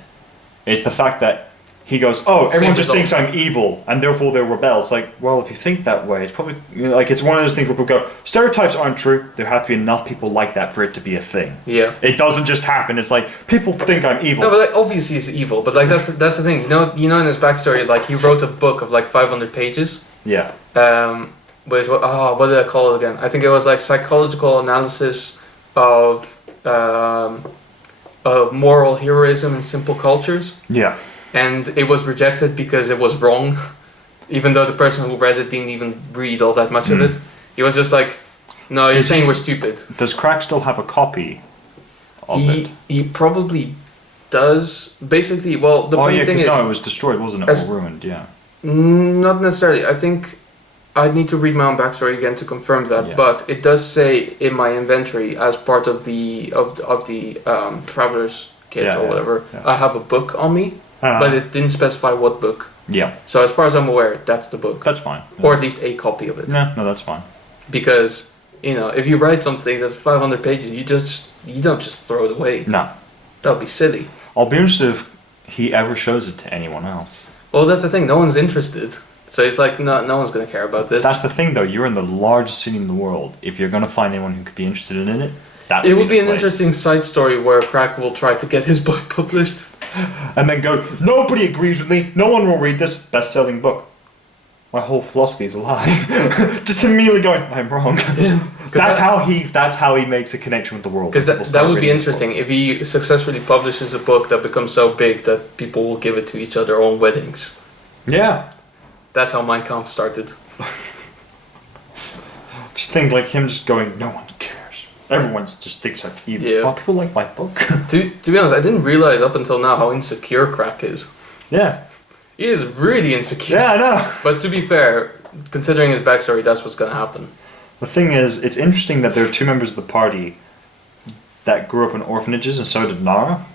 It's the fact that he goes, oh, everyone just thinks I'm evil, and therefore they'll rebel. It's like, well, if you think that way, it's probably, like, it's one of those things where people go, stereotypes aren't true, there have to be enough people like that for it to be a thing. Yeah. It doesn't just happen, it's like, people think I'm evil. No, but, like, obviously he's evil, but, like, that's the thing, you know in his backstory, like, he wrote a book of, like, 500 pages. Yeah. Which, what did I call it again? I think it was, like, psychological analysis of moral heroism in simple cultures. Yeah. And it was rejected because it was wrong, even though the person who read it didn't even read all that much of it. He was just like, no, you're saying we're stupid. Does Crack still have a copy of it? He probably does. Basically, well, the funny thing is... it was destroyed, wasn't it? Or ruined, yeah. Not necessarily. I think I'd need to read my own backstory again to confirm that, but it does say in my inventory as part of the Traveler's Kit or whatever, I have a book on me. But it didn't specify what book. Yeah. So as far as I'm aware, that's the book. That's fine. Or at least a copy of it. No, that's fine. Because, if you write something that's 500 pages, you don't just throw it away. No. That would be silly. I'll be interested if he ever shows it to anyone else. Well, that's the thing. No one's interested. So it's like, no one's going to care about this. That's the thing, though. You're in the largest city in the world. If you're going to find anyone who could be interested in it, it would be an interesting side story where Crack will try to get his book published. And then go, nobody agrees with me, no one will read this best-selling book. my whole philosophy is a lie. Just immediately going, I'm wrong. Yeah. That's how he makes a connection with the world. Because that would be interesting if he successfully publishes a book that becomes so big that people will give it to each other on weddings. Yeah. That's how Mein Kampf started. Just think like him just going, no one cares. Everyone just thinks like, oh, people like my book. To be honest, I didn't realize up until now how insecure Crack is. Yeah. He is really insecure. Yeah, I know. But to be fair, considering his backstory, that's what's going to happen. The thing is, it's interesting that there are two members of the party that grew up in orphanages, and so did Nara.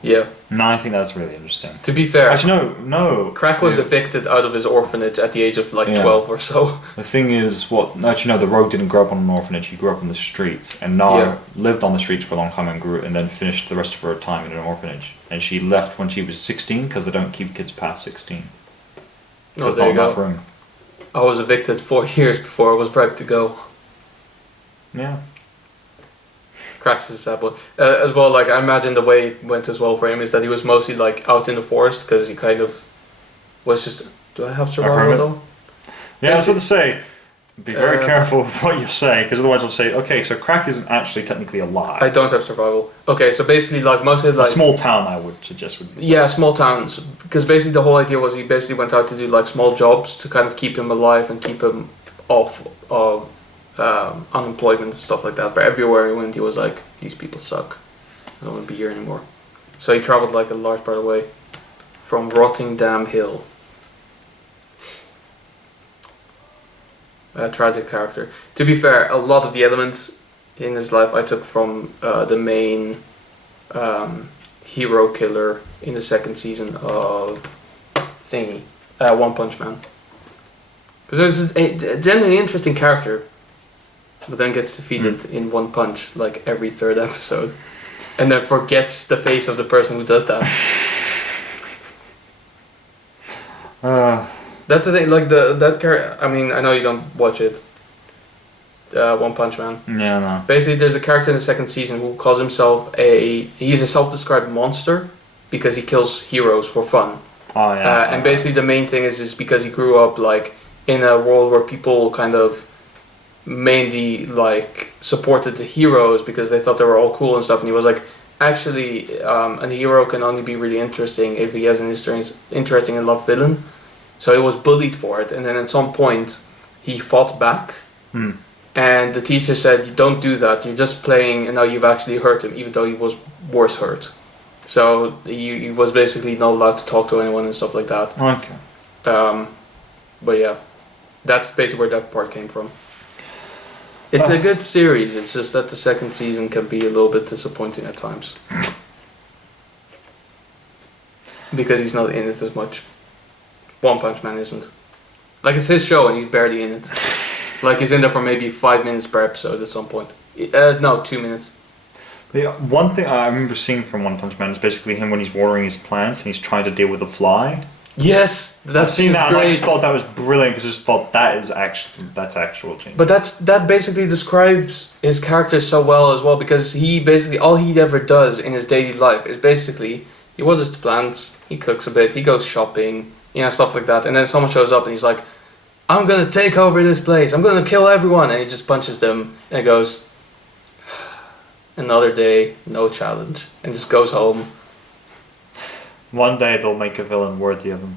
Yeah. No, I think that's really interesting. To be fair... Actually, no. Crack was evicted out of his orphanage at the age of 12 or so. The thing is, the Rogue didn't grow up on an orphanage, he grew up on the streets. And Nara lived on the streets for a long time and then finished the rest of her time in an orphanage. And she left when she was 16, because they don't keep kids past 16. Oh, there you go. Room. I was evicted 4 years before I was ripe to go. Yeah. Crack's a sad boy. As well, like, I imagine the way it went as well for him is that he was mostly, like, out in the forest, because he kind of was just... Do I have survival though? Yeah, I was about to say, be very careful with what you say, because otherwise I'll say, okay, so Crack isn't actually technically alive. I don't have survival. Okay, so basically, like, mostly, like... A small town, I would suggest, would be... Yeah, small towns, because basically the whole idea was he basically went out to do, like, small jobs to kind of keep him alive and keep him off of... unemployment and stuff like that, but everywhere he went he was like, these people suck, I don't want to be here anymore. So he travelled like a large part away from Rottingdam Hill. A tragic character. To be fair, a lot of the elements in his life I took from the main hero killer in the second season of One Punch Man, because there's a genuinely interesting character, but then gets defeated in one punch, like every third episode, and then forgets the face of the person who does that. That's the thing, like that character. I mean, I know you don't watch it. One Punch Man. Yeah, no. Basically, there's a character in the second season who calls himself he's a self-described monster because he kills heroes for fun. Oh yeah. And basically, the main thing is because he grew up like in a world where people kind of mainly like supported the heroes because they thought they were all cool and stuff, and he was like, actually a hero can only be really interesting if he has an interesting enough villain. So he was bullied for it, and then at some point he fought back, and the teacher said, you don't do that, you're just playing and now you've actually hurt him, even though he was worse hurt. So he was basically not allowed to talk to anyone and stuff like that. Okay. But yeah, that's basically where that part came from. It's a good series, it's just that the second season can be a little bit disappointing at times. Because he's not in it as much. One Punch Man isn't. Like, it's his show and he's barely in it. Like, he's in there for maybe 5 minutes per episode at some point. No, 2 minutes. The one thing I remember seeing from One Punch Man is basically him when he's watering his plants and he's trying to deal with a fly. Yes, I've seen that, great. and I just thought that was brilliant because I just thought that's actual thing. But that basically describes his character so well as well, because he basically, all he ever does in his daily life is basically, he waters the plants, he cooks a bit, he goes shopping, stuff like that, and then someone shows up and he's like, I'm gonna take over this place, I'm gonna kill everyone, and he just punches them, and he goes, another day, no challenge, and just goes home. One day they'll make a villain worthy of him.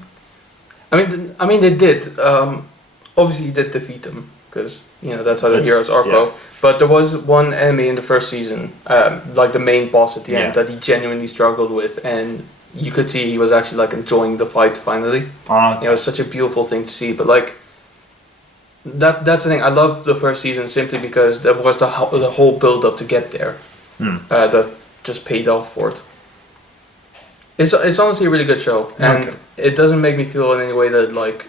I mean, they did. Obviously, he did defeat him because that's how the heroes are. Yeah. But there was one enemy in the first season, like the main boss at the end, that he genuinely struggled with, and you could see he was actually like enjoying the fight finally. It was such a beautiful thing to see. But like that's the thing. I love the first season simply because there was the whole build up to get there. That just paid off for it. It's honestly a really good show, and it doesn't make me feel in any way that like.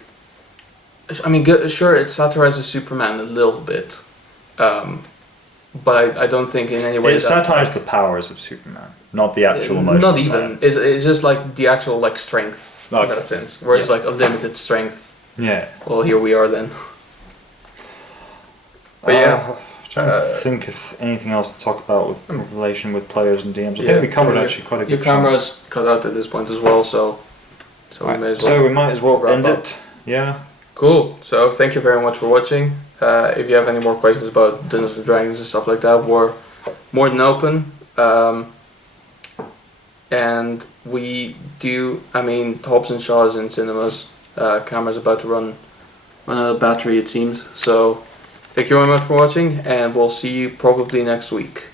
I mean, sure, it satirizes Superman a little bit, but I don't think in any way. It satirizes the powers of Superman, not the actual emotions. Not even. It's just like the actual like strength in that sense, where it's like a limited strength. Yeah. Well, here we are then. But yeah. Trying to think of anything else to talk about with relation with players and DMs. I think we covered actually quite a good. Your camera's cut out at this point as well, so we may as well. So we might as well end it. Yeah. Cool. So thank you very much for watching. If you have any more questions about Dungeons and Dragons and stuff like that, we're more than open. And we do. I mean, Hobbs and Shaw is in cinemas. Camera's about to run out of battery, it seems. So thank you very much for watching, and we'll see you probably next week.